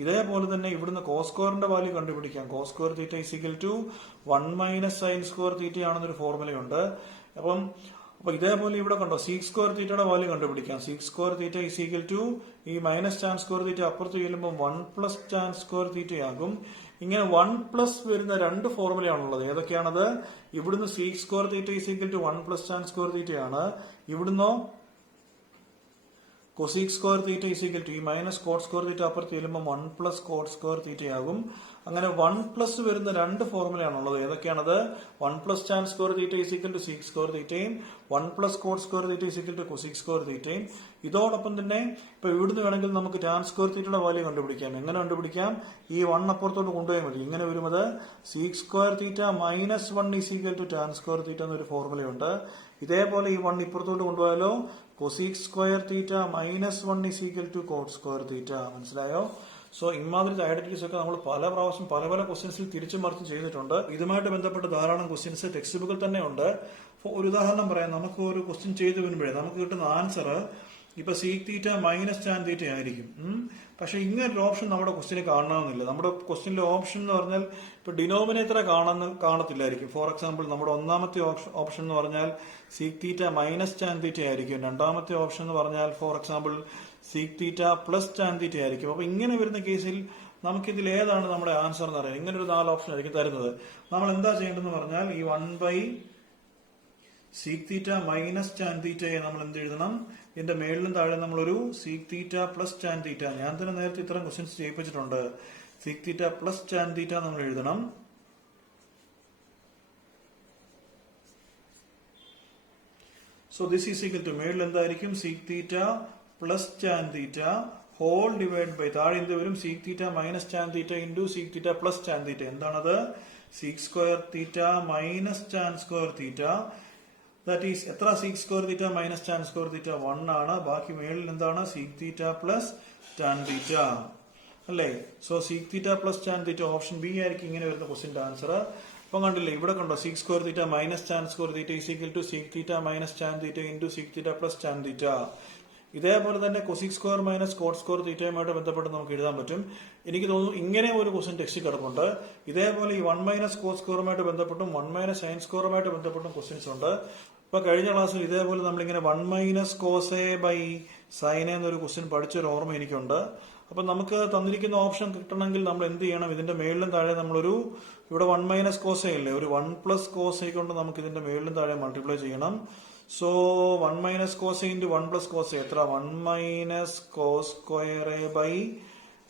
ഇതേപോലെ തന്നെ ഇവിടുന്ന് കോസ് സ്ക്വയറിന്റെ വാല്യൂ കണ്ടുപിടിക്കാം. Cos square theta equal to 1 minus sine square theta ആണെന്നൊരു ഫോർമുലയുണ്ട്. അപ്പൊ ഇതേപോലെ ഇവിടെ കണ്ടോ, സീക് സ്ക്വയർ തീറ്റയുടെ വാല്യൂ കണ്ടുപിടിക്കാം. Sec square theta equal to ഈ മൈനസ് ടാൻ സ്ക്വയർ തീറ്റ അപ്പുറത്ത് ചെല്ലുമ്പോൾ 1 പ്ലസ് ടാൻ സ്ക്വയർ തീറ്റ ആകും. ഇങ്ങനെ 1 പ്ലസ് വരുന്ന രണ്ട് ഫോർമുലയാണുള്ളത്. ഏതൊക്കെയാണത്? ഇവിടുന്ന് sec square theta equal to 1 plus tan square തീറ്റയാണ്. ഇവിടുന്നോ cosec square theta equal to ഈ മൈനസ് കോട്ട് സ്ക്വയർ തീറ്റ അപ്പുറത്ത് ചെല്ലുമ്പോൾ 1 പ്ലസ് കോട്ട് സ്ക്വയർ തീറ്റയാകും. അങ്ങനെ 1 പ്ലസ് വരുന്ന രണ്ട് ഫോർമുലയാണുള്ളത്. ഏതൊക്കെയാണത്? 1 plus tan square theta equal to sec square തീറ്റയും 1 plus cot square theta equal to cosec square തീറ്റയും. ഇതോടൊപ്പം തന്നെ ഇപ്പൊ ഇവിടുന്ന് വേണമെങ്കിൽ നമുക്ക് ടാൻ സ്ക്വയർ തീറ്റയുടെ വാല്യൂ കണ്ടുപിടിക്കാം. എങ്ങനെ കണ്ടുപിടിക്കാം? ഈ 1 അപ്പുറത്തോട്ട് കൊണ്ടുപോയാൽ മതി. ഇങ്ങനെ വരുന്നത് sec square theta minus 1 equal to tan square theta എന്നൊരു ഫോർമുലയുണ്ട്. ഇതേപോലെ ഈ 1 ഇപ്പുറത്തോട്ട് കൊണ്ടുപോയാലോ cosec square theta minus 1 equal to cot square theta. മനസ്സിലായോ? സോ ഇമാതിരി ഐഡന്റിറ്റീസ് ഒക്കെ നമ്മൾ പല പ്രാവശ്യം പല പല ക്വസ്റ്റ്യൻസിൽ തിരിച്ചും മറിച്ചും ചെയ്തിട്ടുണ്ട്. ഇതുമായിട്ട് ബന്ധപ്പെട്ട് ധാരാളം ക്വസ്റ്റ്യൻസ് ടെക്സ്റ്റ് ബുക്കിൽ തന്നെ ഉണ്ട്. ഒരു ഉദാഹരണം പറയാം. നമുക്ക് ഒരു ക്വസ്റ്റ്യൻ ചെയ്തു വരുമ്പോഴേ നമുക്ക് കിട്ടുന്ന ആൻസർ ഇപ്പൊ സീക് തീറ്റ മൈനസ് ടാൻ തീറ്റ ആയിരിക്കും. പക്ഷെ ഇങ്ങനൊരു ഓപ്ഷൻ നമ്മുടെ ക്വസ്റ്റ്യന് കാണണമെന്നില്ല. നമ്മുടെ ക്വസ്റ്റ്യനിലെ ഓപ്ഷൻ എന്ന് പറഞ്ഞാൽ ഇപ്പൊ ഡിനോമിനേറ്ററെ കാണത്തില്ലായിരിക്കും. ഫോർ എക്സാമ്പിൾ നമ്മുടെ ഒന്നാമത്തെ ഓപ്ഷൻ എന്ന് പറഞ്ഞാൽ സീക് തീറ്റ മൈനസ് ടാൻ തീറ്റ ആയിരിക്കും. രണ്ടാമത്തെ ഓപ്ഷൻ എന്ന് പറഞ്ഞാൽ for example seek theta plus tan തീറ്റ ആയിരിക്കും. അപ്പൊ ഇങ്ങനെ വരുന്ന കേസിൽ നമുക്കിതിൽ ഏതാണ് നമ്മുടെ ആൻസർ എന്ന് അറിയാം. ഇങ്ങനെ ഒരു 4 ഓപ്ഷൻ ആയിരിക്കും തരുന്നത്. നമ്മൾ എന്താ ചെയ്യേണ്ടതെന്ന് പറഞ്ഞാൽ ഈ 1 by sec theta minus tan തീറ്റയെ നമ്മൾ എന്ത് എഴുതണം? ഇതിന്റെ മേളിലും താഴെ നമ്മളൊരു sec theta plus tan theta, ഞാൻ തന്നെ നേരത്തെ ഇത്തരം ക്വസ്റ്റ്യൻസ് ചെയ്യിപ്പിച്ചിട്ടുണ്ട്. Sec theta plus tan theta നമ്മൾ എഴുതണം. So this is equal to മേളിൽ എന്തായിരിക്കും? Sec theta plus tan theta whole divide by താഴെ എന്ത് വരും? Sec theta minus tan theta into sec theta plus tan theta. എന്താണത്? Sec square theta minus tan square theta. That is എത്ര? Sec square theta minus tan square theta 1 ആണ്. ബാക്കി മേളിൽ എന്താണ്? Sec theta plus tan theta അല്ലേ? So sec theta plus tan theta option B ആയിരിക്കും ഇങ്ങനെ വരുന്ന ക്വസ്റ്റിന്റെ ആൻസർ. അപ്പൊ കണ്ടില്ലേ, ഇവിടെ കണ്ടോ? Sec square theta minus tan square theta is equal to sec theta minus tan theta into sec theta plus tan theta. ഇതേപോലെ തന്നെ cosec square minus cot square തീറ്റയുമായിട്ട് ബന്ധപ്പെട്ട് നമുക്ക് എഴുതാൻ പറ്റും. എനിക്ക് തോന്നുന്നു ഇങ്ങനെ ഒരു ക്വസ്റ്റ്യൻ ടെക്സ്റ്റ് കിടപ്പുണ്ട്. ഇതേപോലെ ഈ 1 മൈനസ് കോട്ട് സ്ക്വയറുമായിട്ട് ബന്ധപ്പെട്ടും 1 മൈനസ് സൈൻ സ്ക്വയറുമായിട്ട് ബന്ധപ്പെട്ടും ക്വസ്റ്റ്യൻസ് ഉണ്ട്. ഇപ്പൊ കഴിഞ്ഞ ക്ലാസ്സിൽ ഇതേപോലെ നമ്മളിങ്ങനെ 1 മൈനസ് കോസെ ബൈ സൈനെ എന്നൊരു ക്വസ്റ്റ്യൻ പഠിച്ചൊരു ഓർമ്മ എനിക്കുണ്ട്. അപ്പൊ നമുക്ക് തന്നിരിക്കുന്ന ഓപ്ഷൻ കിട്ടണമെങ്കിൽ നമ്മൾ എന്ത് ചെയ്യണം? ഇതിന്റെ മേളിലും താഴെ നമ്മളൊരു ഇവിടെ 1 മൈനസ് കോസെ ഇല്ലേ, ഒരു 1 പ്ലസ് കോസെ കൊണ്ട് നമുക്ക് ഇതിന്റെ മേളിലും താഴെ മൾട്ടിപ്ലൈ ചെയ്യണം. So 1 minus cos A into 1 plus cos A എത്ര? 1 minus cos square A by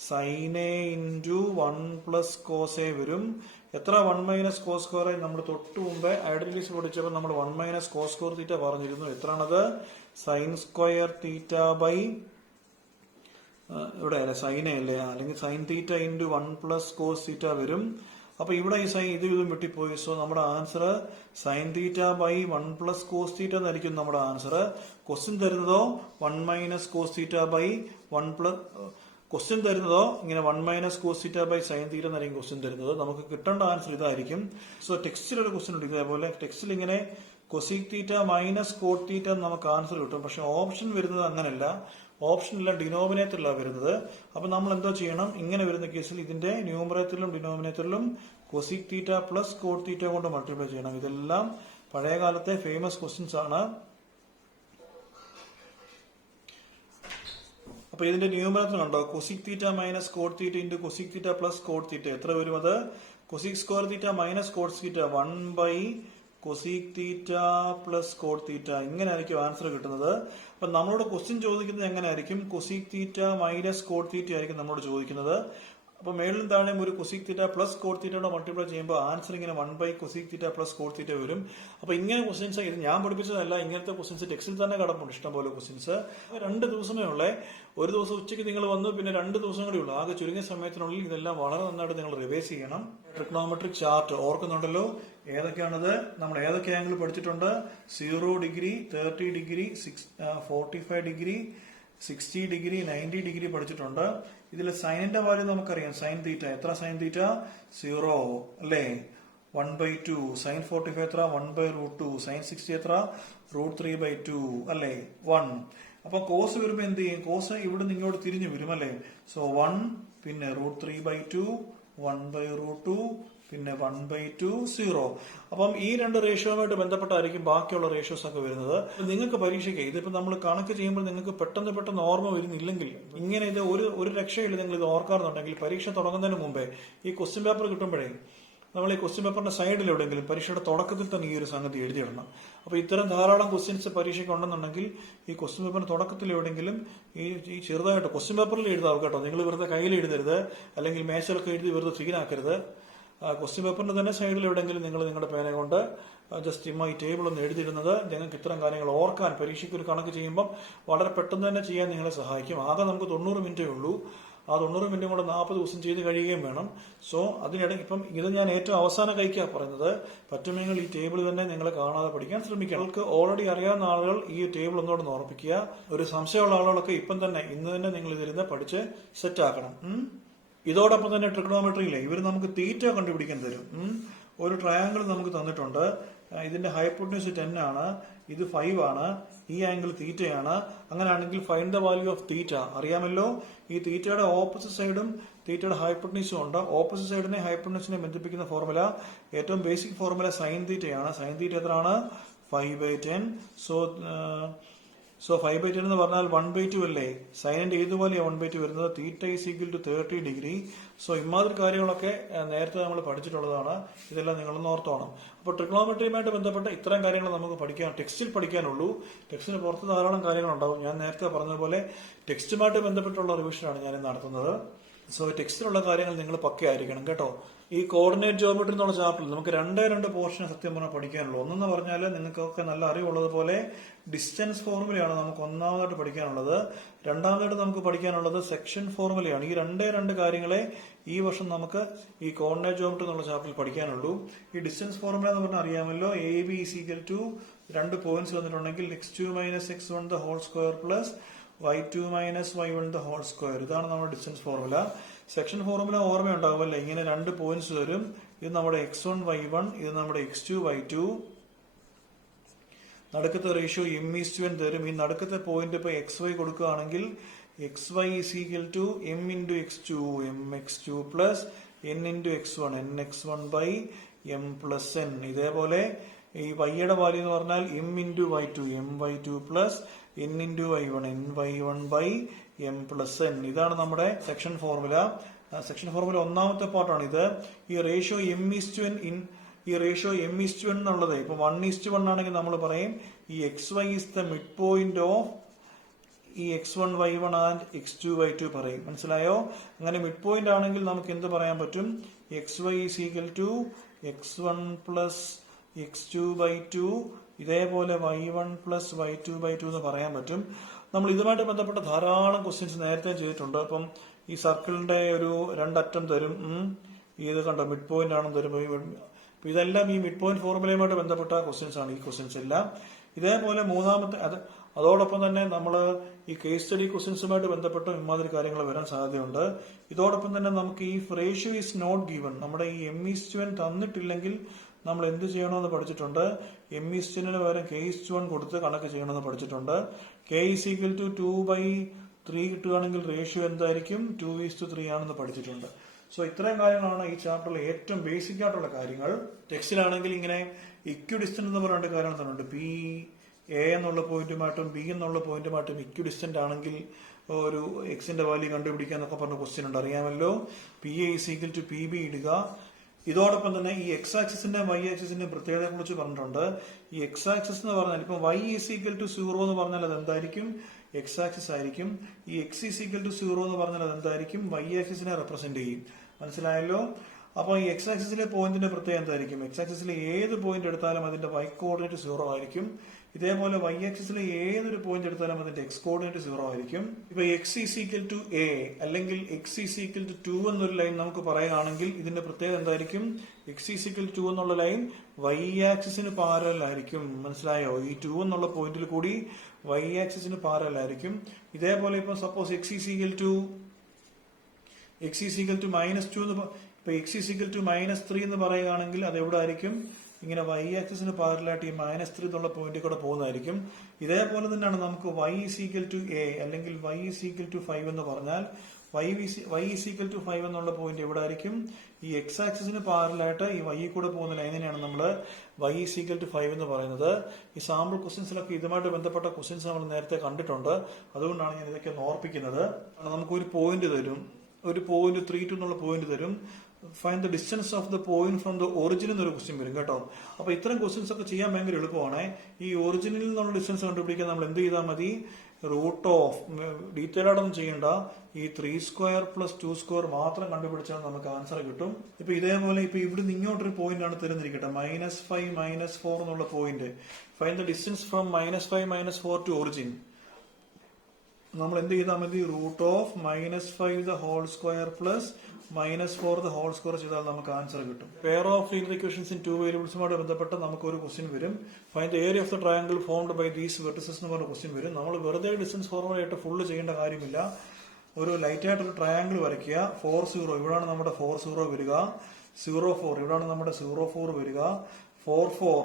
sine A into 1 plus cos A വരും. എത്ര? 1 മൈനസ് കോസ് സ്ക്വയറെ നമ്മൾ തൊട്ട് മുമ്പേ ഐഡന്റിറ്റീസ് പഠിച്ചപ്പോൾ നമ്മൾ 1 മൈനസ് കോസ് സ്ക്വയർ തീറ്റ പറഞ്ഞിരുന്നു. എത്രയാണത്? സൈൻ സ്ക്വയർ തീറ്റ ബൈ ഇവിടെ അല്ലെ സൈനെ അല്ലേ, അല്ലെങ്കിൽ sine theta into 1 plus cos theta വരും. അപ്പൊ ഇവിടെ ഈ സൈൻ ഇതും വെട്ടിപ്പോയി. സോ നമ്മുടെ answer sine theta by 1 plus cos theta എന്നായിരിക്കും നമ്മുടെ ആൻസർ. ക്വസ്റ്റ്യൻ തരുന്നതോ 1 minus cos theta by 1 plus question തരുന്നതോ ഇങ്ങനെ 1 minus cos theta by sine theta എന്നായിരിക്കും ക്വസ്റ്റ്യൻ തരുന്നത്. നമുക്ക് കിട്ടേണ്ട ആൻസർ ഇതായിരിക്കും. സോ ടെക്സ്റ്റിലൊരു ക്വസ്റ്റ്യൻ ഉണ്ട് ഇതേപോലെ. ടെക്സ്റ്റിൽ ഇങ്ങനെ കൊസിക് തീറ്റ മൈനസ് കോട്ട് തീറ്റ നമുക്ക് ആൻസർ കിട്ടും. പക്ഷെ ഓപ്ഷൻ വരുന്നത് അങ്ങനെയല്ല. ഓപ്ഷനില്ല, ഡിനോമിനേറ്ററിലാണ് വരുന്നത്. അപ്പൊ നമ്മൾ എന്തോ ചെയ്യണം? ഇങ്ങനെ വരുന്ന കേസിൽ ഇതിന്റെ ന്യൂമറേറ്ററിലും ഡിനോമിനേറ്ററിലും cosec theta plus cot theta കൊണ്ട് മൾട്ടിപ്ലൈ ചെയ്യണം. ഇതെല്ലാം പഴയ കാലത്തെ ഫേമസ് ക്വസ്റ്റ്യൻസ് ആണ്. അപ്പൊ ഇതിന്റെ ന്യൂമറേറ്റർ കണ്ടോ? Cosec theta minus cot theta into cosec theta plus cot theta എത്ര വരും? അത് cosec square theta minus cot theta 1 by cosec theta plus cot theta. ഇങ്ങനെ ആയിരിക്കും ആൻസർ കിട്ടുന്നത്. അപ്പൊ നമ്മളോട് ക്വസ്റ്റ്യൻ ചോദിക്കുന്നത് എങ്ങനെയായിരിക്കും? Cosec theta minus cot theta ആയിരിക്കും നമ്മളോട് ചോദിക്കുന്നത്. അപ്പൊ മേളിലും താഴെയും ഒരു കൊസിക് തീറ്റ പ്ലസ് കോട്ട് തീറ്റയോടെ മൾട്ടിപ്ലൈ ചെയ്യുമ്പോൾ ആൻസർ ഇങ്ങനെ 1 by cosec theta plus cot theta വരും. അപ്പൊ ഇങ്ങനെ ക്വസ്റ്റ്യൻസ്, ഇത് ഞാൻ പഠിപ്പിച്ചതല്ല, ഇങ്ങനത്തെ ക്വസ്റ്റ്യൻസ് ടെക്സ്റ്റിൽ തന്നെ കിടപ്പുണ്ട് ഇഷ്ടംപോലെ ക്വസ്റ്റ്യൻസ്. 2 ദിവസമേ ഉള്ളേ. ഒരു ദിവസം ഉച്ചയ്ക്ക് നിങ്ങൾ വന്നു, പിന്നെ 2 ദിവസം കൂടി ഉള്ളൂ. ആകെ ചുരുങ്ങിയ സമയത്തിനുള്ളിൽ ഇതെല്ലാം വളരെ നന്നായിട്ട് നിങ്ങൾ റിവൈസ് ചെയ്യണം. ട്രിഗ്നോമെട്രിക് ചാർട്ട് ഓർക്കുന്നുണ്ടല്ലോ? ഏതൊക്കെയാണത്? നമ്മൾ ഏതൊക്കെ ആംഗിൾ പഠിച്ചിട്ടുണ്ട്? 0 degree, 30 degree, 45 degree, 60 degree, 90 degree പഠിച്ചിട്ടുണ്ട്. ഇതിൽ സൈനിന്റെ വാല്യൂ നമുക്കറിയാം. സൈൻ തീറ്റ എത്ര? സൈൻ തീറ്റ 0 അല്ലേ, 1/2. സൈൻ 45 എത്ര? 1/√2. സൈൻ 60 എത്ര? √3/2 അല്ലേ, 1. അപ്പൊ കോസ് വരുമ്പോ എന്ത് ചെയ്യും? കോസ് ഇവിടെ നിങ്ങളോട് തിരിഞ്ഞു വരും അല്ലേ. സോ 1 പിന്നെ √3/2, 1/√2 പിന്നെ 1/2, 0. അപ്പം ഈ 2 റേഷ്യോയുമായിട്ട് ബന്ധപ്പെട്ടായിരിക്കും ബാക്കിയുള്ള റേഷ്യോസ് ഒക്കെ വരുന്നത്. നിങ്ങൾക്ക് പരീക്ഷയ്ക്ക് ഇതിപ്പോ നമ്മൾ കണക്ക് ചെയ്യുമ്പോൾ നിങ്ങൾക്ക് പെട്ടെന്ന് ഓർമ്മ വരുന്നില്ലെങ്കിൽ, ഇങ്ങനെ ഇത് ഒരു രക്ഷയില്ല. നിങ്ങൾ ഇത് ഓർക്കാറുണ്ടെങ്കിൽ പരീക്ഷ തുടങ്ങുന്നതിന് മുമ്പേ ഈ ക്വസ്റ്റ്യൻ പേപ്പർ കിട്ടുമ്പോഴേ നമ്മൾ ഈ ക്വസ്റ്റ്യൻ പേപ്പറിന്റെ സൈഡിൽ എവിടെയെങ്കിലും പരീക്ഷയുടെ തുടക്കത്തിൽ തന്നെ ഈ ഒരു സംഗതി എഴുതിയിടണം. അപ്പൊ ഇത്തരം ധാരാളം ക്വസ്റ്റ്യൻസ് പരീക്ഷയ്ക്ക് ഉണ്ടെന്നുണ്ടെങ്കിൽ ഈ ക്വസ്റ്റ്യൻ പേപ്പറിന്റെ തുടക്കത്തിൽ എവിടെയെങ്കിലും ഈ ചെറുതായിട്ട് ക്വസ്റ്റ്യൻ പേപ്പറിൽ എഴുതാവും കേട്ടോ. നിങ്ങൾ വെറുതെ കയ്യിൽ എഴുതരുത്, അല്ലെങ്കിൽ മേശയിലൊക്കെ എഴുതി വെറുതെ സീനാക്കരുത്. ക്വസ്റ്റ്യൻ പേപ്പറിന്റെ തന്നെ സൈഡിൽ എവിടെയെങ്കിലും നിങ്ങൾ നിങ്ങളുടെ പേന കൊണ്ട് ജസ്റ്റ് ഈ ടേബിൾ ഒന്ന് എഴുതിയിരുന്നത് നിങ്ങൾക്ക് ഇത്തരം കാര്യങ്ങൾ ഓർക്കാൻ, പരീക്ഷയ്ക്ക് ഒരു കണക്ക് ചെയ്യുമ്പോൾ വളരെ പെട്ടെന്ന് തന്നെ ചെയ്യാൻ നിങ്ങളെ സഹായിക്കും. ആകെ നമുക്ക് 90 മിനിറ്റേ ഉള്ളൂ. ആ 90 മിനിറ്റും കൂടെ 40 ദിവസം ചെയ്ത് കഴിയുകയും വേണം. സോ അതിനിടയ്ക്ക് ഇപ്പം ഇത് ഞാൻ ഏറ്റവും അവസാന കൈക്കാണ് പറയുന്നത്. പറ്റുമെങ്കിൽ ഈ ടേബിൾ തന്നെ നിങ്ങൾ കാണാതെ പഠിക്കാൻ ശ്രമിക്കുക. നിങ്ങൾക്ക് ഓൾറെഡി അറിയാവുന്ന ആളുകൾ ഈ ടേബിൾ ഒന്നുകൂടെ ഉറപ്പിക്കുക. ഒരു സംശയമുള്ള ആളുകളൊക്കെ ഇപ്പം തന്നെ ഇന്ന് തന്നെ നിങ്ങൾ ഇതിരുന്ന് പഠിച്ച് സെറ്റ് ആക്കണം. ഇതോടൊപ്പം തന്നെ ട്രിഗ്നോമെട്രിയിലെ ഇവർ നമുക്ക് തീറ്റ കണ്ടുപിടിക്കാൻ തരും. ഒരു ട്രയാങ്കിൾ നമുക്ക് തന്നിട്ടുണ്ട്. ഇതിന്റെ ഹൈപ്പോട്ടന്യൂസ് 10 ആണ്, ഇത് 5 ആണ്, ഈ ആംഗിൾ തീറ്റയാണ്. അങ്ങനെയാണെങ്കിൽ ഫൈൻഡ് ദ വാല്യൂ ഓഫ് തീറ്റ അറിയാമല്ലോ. ഈ തീറ്റയുടെ ഓപ്പോസിറ്റ് സൈഡും തീറ്റയുടെ ഹൈപ്പോട്ടന്യൂസും ഉണ്ട്. ഓപ്പോസിറ്റ് സൈഡിനെ ഹൈപ്പോട്ടന്യൂസിനെ ബന്ധിപ്പിക്കുന്ന ഫോർമുല, ഏറ്റവും ബേസിക് ഫോർമുല സൈൻ തീറ്റയാണ്. സൈൻ തീറ്റ എത്രയാണ്? 5/10. സോ സോ 5/10 എന്ന് പറഞ്ഞാൽ 1/2 അല്ലേ? സൈനിന്റെ ഏതുപോലെയാണ് 1/2 വരുന്നത്? Theta is equal to 30 degree. So ഇമാതിരി കാര്യങ്ങളൊക്കെ നേരത്തെ നമ്മൾ പഠിച്ചിട്ടുള്ളതാണ്. ഇതെല്ലാം നിങ്ങളൊന്ന് ഓർത്തോണം. അപ്പോൾ ട്രിഗ്നോമെട്രിയുമായിട്ട് ബന്ധപ്പെട്ട ഇത്തരം കാര്യങ്ങൾ നമുക്ക് പഠിക്കാൻ ടെക്സ്റ്റിൽ പഠിക്കാനുള്ളൂ. ടെക്സ്റ്റിന് പുറത്ത് ധാരാളം കാര്യങ്ങളുണ്ടാവും. ഞാൻ നേരത്തെ പറഞ്ഞതുപോലെ ടെക്സ്റ്റുമായിട്ട് ബന്ധപ്പെട്ടുള്ള റിവിഷനാണ് ഞാൻ നടത്തുന്നത്. സോ ടെക്സ്റ്റിലുള്ള കാര്യങ്ങൾ നിങ്ങൾ പക്കയായിരിക്കണം കേട്ടോ. ഈ കോർഡിനേറ്റ് ജോമെട്രി എന്നുള്ള ചാപ്റ്ററിൽ നമുക്ക് രണ്ട് പോർഷൻ സത്യം പറഞ്ഞാൽ പഠിക്കാനുള്ളൂ. ഒന്നെന്ന് പറഞ്ഞാൽ നിങ്ങൾക്കൊക്കെ നല്ല അറിവുള്ളതുപോലെ ഡിസ്റ്റൻസ് ഫോർമുലയാണ് നമുക്ക് ഒന്നാമതായിട്ട് പഠിക്കാനുള്ളത്. രണ്ടാമതായിട്ട് നമുക്ക് പഠിക്കാനുള്ളത് സെക്ഷൻ ഫോർമുലയാണ്. ഈ രണ്ട് കാര്യങ്ങളെ ഈ വർഷം നമുക്ക് ഈ കോർഡിനേറ്റ് ജോമെട്രി എന്നുള്ള ചാപ്റ്ററിൽ പഠിക്കാനുള്ളൂ. ഈ ഡിസ്റ്റൻസ് ഫോർമുല എന്ന് പറഞ്ഞാൽ അറിയാമല്ലോ, AB is equal to 2 points വന്നിട്ടുണ്ടെങ്കിൽ x2 - x1 the whole square plus y2 - y1 the whole square. ഇതാണ് നമ്മുടെ ഡിസ്റ്റൻസ് ഫോർമുല. സെക്ഷൻ ഫോർമുല ഓർമ്മയുണ്ടാകുമല്ലേ? ഇങ്ങനെ 2 പോയിന്റ്സ് വരും. ഇത് നമ്മുടെ x1 y1, ഇത് നമ്മുടെ x2 y2. നടുക്കത്തെ റേഷ്യോ m:n തരും. ഈ നടുക്കത്തെ പോയിന്റ് ഇപ്പൊ xy കൊടുക്കുകയാണെങ്കിൽ xy is equal to m into x2 mx2 plus n into x1 nx1 by m plus n. ഇതേപോലെ ഈ y-യുടെ വാല്യൂ എന്ന് പറഞ്ഞാൽ m into y2 my2 plus n into y1 ny1 by m plus n. ഇതാണ് നമ്മുടെ section formula. Section formula ഒന്നാമത്തെ പാർട്ടാണ് ഇത്. ഈ റേഷ്യോ m:n ഈ റേഷ്യോ m:n എന്നുള്ളത് ഇപ്പൊ 1:1 ആണെങ്കിൽ നമ്മൾ പറയും ഈ xy is the mid point of ഈ x1 y1 and x2 y2 പറയും. മനസ്സിലായോ? അങ്ങനെ മിഡ് പോയിന്റ് ആണെങ്കിൽ നമുക്ക് എന്ത് പറയാൻ പറ്റും? xy is equal to x1 plus x2 by 2, ഇതേപോലെ y1 പ്ലസ് y2 by 2 എന്ന് പറയാൻ പറ്റും. നമ്മൾ ഇതുമായിട്ട് ബന്ധപ്പെട്ട ധാരാളം ക്വസ്റ്റ്യൻസ് നേരത്തെ ചെയ്തിട്ടുണ്ട്. അപ്പം ഈ സർക്കിളിന്റെ ഒരു 2 അറ്റം തരും. ഇത് കണ്ടോ, മിഡ് പോയിന്റ് ആണെന്ന് തരും. ഇതെല്ലാം ഈ മിഡ് പോയിന്റ് ഫോർമുലയുമായിട്ട് ബന്ധപ്പെട്ട ക്വസ്റ്റ്യൻസ് ആണ് ഈ ക്വസ്റ്റ്യൻസ് എല്ലാം. ഇതേപോലെ മൂന്നാമത്തെ അതോടൊപ്പം തന്നെ നമ്മൾ ഈ കേസ് സ്റ്റഡി ക്വസ്റ്റ്യൻസുമായിട്ട് ബന്ധപ്പെട്ട ഇമാതിരി കാര്യങ്ങൾ വരാൻ സാധ്യതയുണ്ട്. ഇതോടൊപ്പം തന്നെ നമുക്ക് ഈ റേഷ്യോ ഈസ് നോട്ട് ഗിവൺ, നമ്മുടെ ഈ m:n തന്നിട്ടില്ലെങ്കിൽ നമ്മൾ എന്ത് ചെയ്യണമെന്ന് പഠിച്ചിട്ടുണ്ട്. m:n പകരം k:1 കൊടുത്ത് കണക്ക് ചെയ്യണമെന്ന് പഠിച്ചിട്ടുണ്ട്. k is equal to 2/3 കിട്ടുകയാണെങ്കിൽ റേഷ്യോ എന്തായിരിക്കും? 2:3 ആണെന്ന് പഠിച്ചിട്ടുണ്ട്. സോ ഇത്രയും കാര്യങ്ങളാണ് ഈ ചാപ്റ്ററിൽ ഏറ്റവും ബേസിക് ആയിട്ടുള്ള കാര്യങ്ങൾ. ടെക്സ്റ്റിലാണെങ്കിൽ ഇങ്ങനെ ഇക്വിഡിസ്റ്റന്റ് എന്ന് പറയുന്ന കാര്യങ്ങൾ തന്നുണ്ട്. പി എ എന്നുള്ള പോയിന്റുമായിട്ടും ബി എന്നുള്ള പോയിന്റുമായിട്ടും ഇക്വിഡിസ്റ്റന്റ് ആണെങ്കിൽ ഒരു എക്സിന്റെ വാല്യൂ കണ്ടുപിടിക്കുക എന്നൊക്കെ പറഞ്ഞ ക്വസ്റ്റ്യൻ ഉണ്ട്, അറിയാമല്ലോ. PA is equal to PB ഇടുക. ഇതോടൊപ്പം തന്നെ ഈ എക്സ് ആക്സിസിന്റെ വൈ ആക്സിസിന്റെ പ്രത്യേകതയെ കുറിച്ച് പറഞ്ഞിട്ടുണ്ട്. ഈ എക്സ് ആക്സിസ് എന്ന് പറഞ്ഞാൽ ഇപ്പൊ y is equal to 0 എന്ന് പറഞ്ഞാൽ അത് എന്തായിരിക്കും? എക്സ് ആക്സിസ് ആയിരിക്കും. ഈ x is equal to 0 എന്ന് പറഞ്ഞാൽ അത് എന്തായിരിക്കും? വൈ ആക്സിസിനെ റെപ്രസെന്റ് ചെയ്യും. മനസ്സിലായല്ലോ? അപ്പൊ ഈ എക്സ് ആക്സിസിലെ പോയിന്റിന്റെ പ്രത്യേകത എന്തായിരിക്കും? എക്സ് ആക്സിസിലെ ഏത് പോയിന്റ് എടുത്താലും അതിന്റെ y കോർഡിനേറ്റ് 0 ആയിരിക്കും. ഇതേപോലെ വൈ ആക്സിസിലെ ഏതൊരു പോയിന്റ് എടുത്താലും അതിന്റെ എക്സ് കോർഡിനേറ്റ് 0 ആയിരിക്കും. ഇപ്പൊ x is equal to a അല്ലെങ്കിൽ x is equal to 2 എന്നൊരു ലൈൻ നമുക്ക് പറയുകയാണെങ്കിൽ ഇതിന്റെ പ്രത്യേകത എന്തായിരിക്കും? x is equal to 2 എന്നുള്ള ലൈൻ വൈ ആക്സിസിന് പാരലൽ ആയിരിക്കും. മനസ്സിലായോ? ഈ 2 എന്നുള്ള പോയിന്റിൽ കൂടി വൈ ആക്സിസിന് പാരലൽ ആയിരിക്കും. ഇതേപോലെ ഇപ്പൊ suppose x is equal to -2 എന്ന് ഇപ്പൊ x is equal to -3 എന്ന് പറയുകയാണെങ്കിൽ അത് എവിടെ ആയിരിക്കും? ഇങ്ങനെ വൈ ആക്സിസിന് പാരലായിട്ട് ഈ -3 എന്നുള്ള പോയിന്റിൽ കൂടെ പോകുന്നതായിരിക്കും. ഇതേപോലെ തന്നെയാണ് നമുക്ക് y is equal to a അല്ലെങ്കിൽ y is equal to 5 എന്ന് പറഞ്ഞാൽ y is equal to 5 എന്നുള്ള പോയിന്റ് എവിടെ ആയിരിക്കും? ഈ എക്സ് ആക്സിസിന് പാരലായിട്ട് ഈ y കൂടെ പോകുന്ന ലൈനിനെയാണ് നമ്മൾ y is equal to 5 എന്ന് പറയുന്നത്. ഈ സാമ്പിൾ ക്വസ്റ്റ്യൻസിലൊക്കെ ഇതുമായിട്ട് ബന്ധപ്പെട്ട ക്വസ്റ്റ്യൻസ് നമ്മൾ നേരത്തെ കണ്ടിട്ടുണ്ട്. അതുകൊണ്ടാണ് ഞാൻ ഇതൊക്കെ ഓർപ്പിക്കുന്നത്. നമുക്കൊരു പോയിന്റ് തരും, ഒരു പോയിന്റ് 3 എന്നുള്ള പോയിന്റ് തരും. Find the distance of the point from the origin എന്നൊരു ക്വസ്റ്റ്യൻ വരും കേട്ടോ. അപ്പൊ ഇത്തരം ക്വസ്റ്റ്യൻസ് ഒക്കെ ചെയ്യാൻ ഭയങ്കര എളുപ്പമാണ്. ഈ ഒറിജിനിൽ നിന്നുള്ള ഡിസ്റ്റൻസ് കണ്ടുപിടിക്കാൻ നമ്മൾ എന്ത് ചെയ്താൽ മതി? റൂട്ട് ഓഫ് ഡീറ്റെയിൽ ആയിട്ടൊന്നും ചെയ്യണ്ട, ഈ 3² + 2² മാത്രം കണ്ടുപിടിച്ചാൽ നമുക്ക് ആൻസർ കിട്ടും. ഇപ്പൊ ഇതേപോലെ ഇപ്പൊ ഇവിടുന്ന് ഇങ്ങോട്ടൊരു പോയിന്റ് ആണ് തരുന്നിരിക്കട്ടെ, -5 - 4 എന്നുള്ള point. Find the distance from -5 - 4 to origin. നമ്മൾ എന്ത് ചെയ്താൽ മതി? Root of -5 the whole square plus -4 the whole square ചെയ്താൽ നമുക്ക് ആൻസർ കിട്ടും. Pair of linear equations in 2 വേരിയബിൾസുമായിട്ട് ബന്ധപ്പെട്ട് നമുക്ക് ഒരു ക്വസ്റ്റ്യൻ വരും. Find the area of the triangle formed by these vertices എന്ന് പറഞ്ഞ ക്വസ്റ്റ്യൻ വരും. നമ്മൾ വെറുതെ ഡിസ്റ്റൻസ് ഫോർമുല ആയിട്ട് ഫുള്ള് ചെയ്യേണ്ട കാര്യമില്ല. ഒരു ലൈറ്റ് ആയിട്ടൊരു ട്രയാങ്കിൾ വരയ്ക്കുക. 4 0 ഇവിടാണ് നമ്മുടെ 4 0 വരിക. 0 4 ഇവിടാണ് നമ്മുടെ 0 4 വരിക. 4 4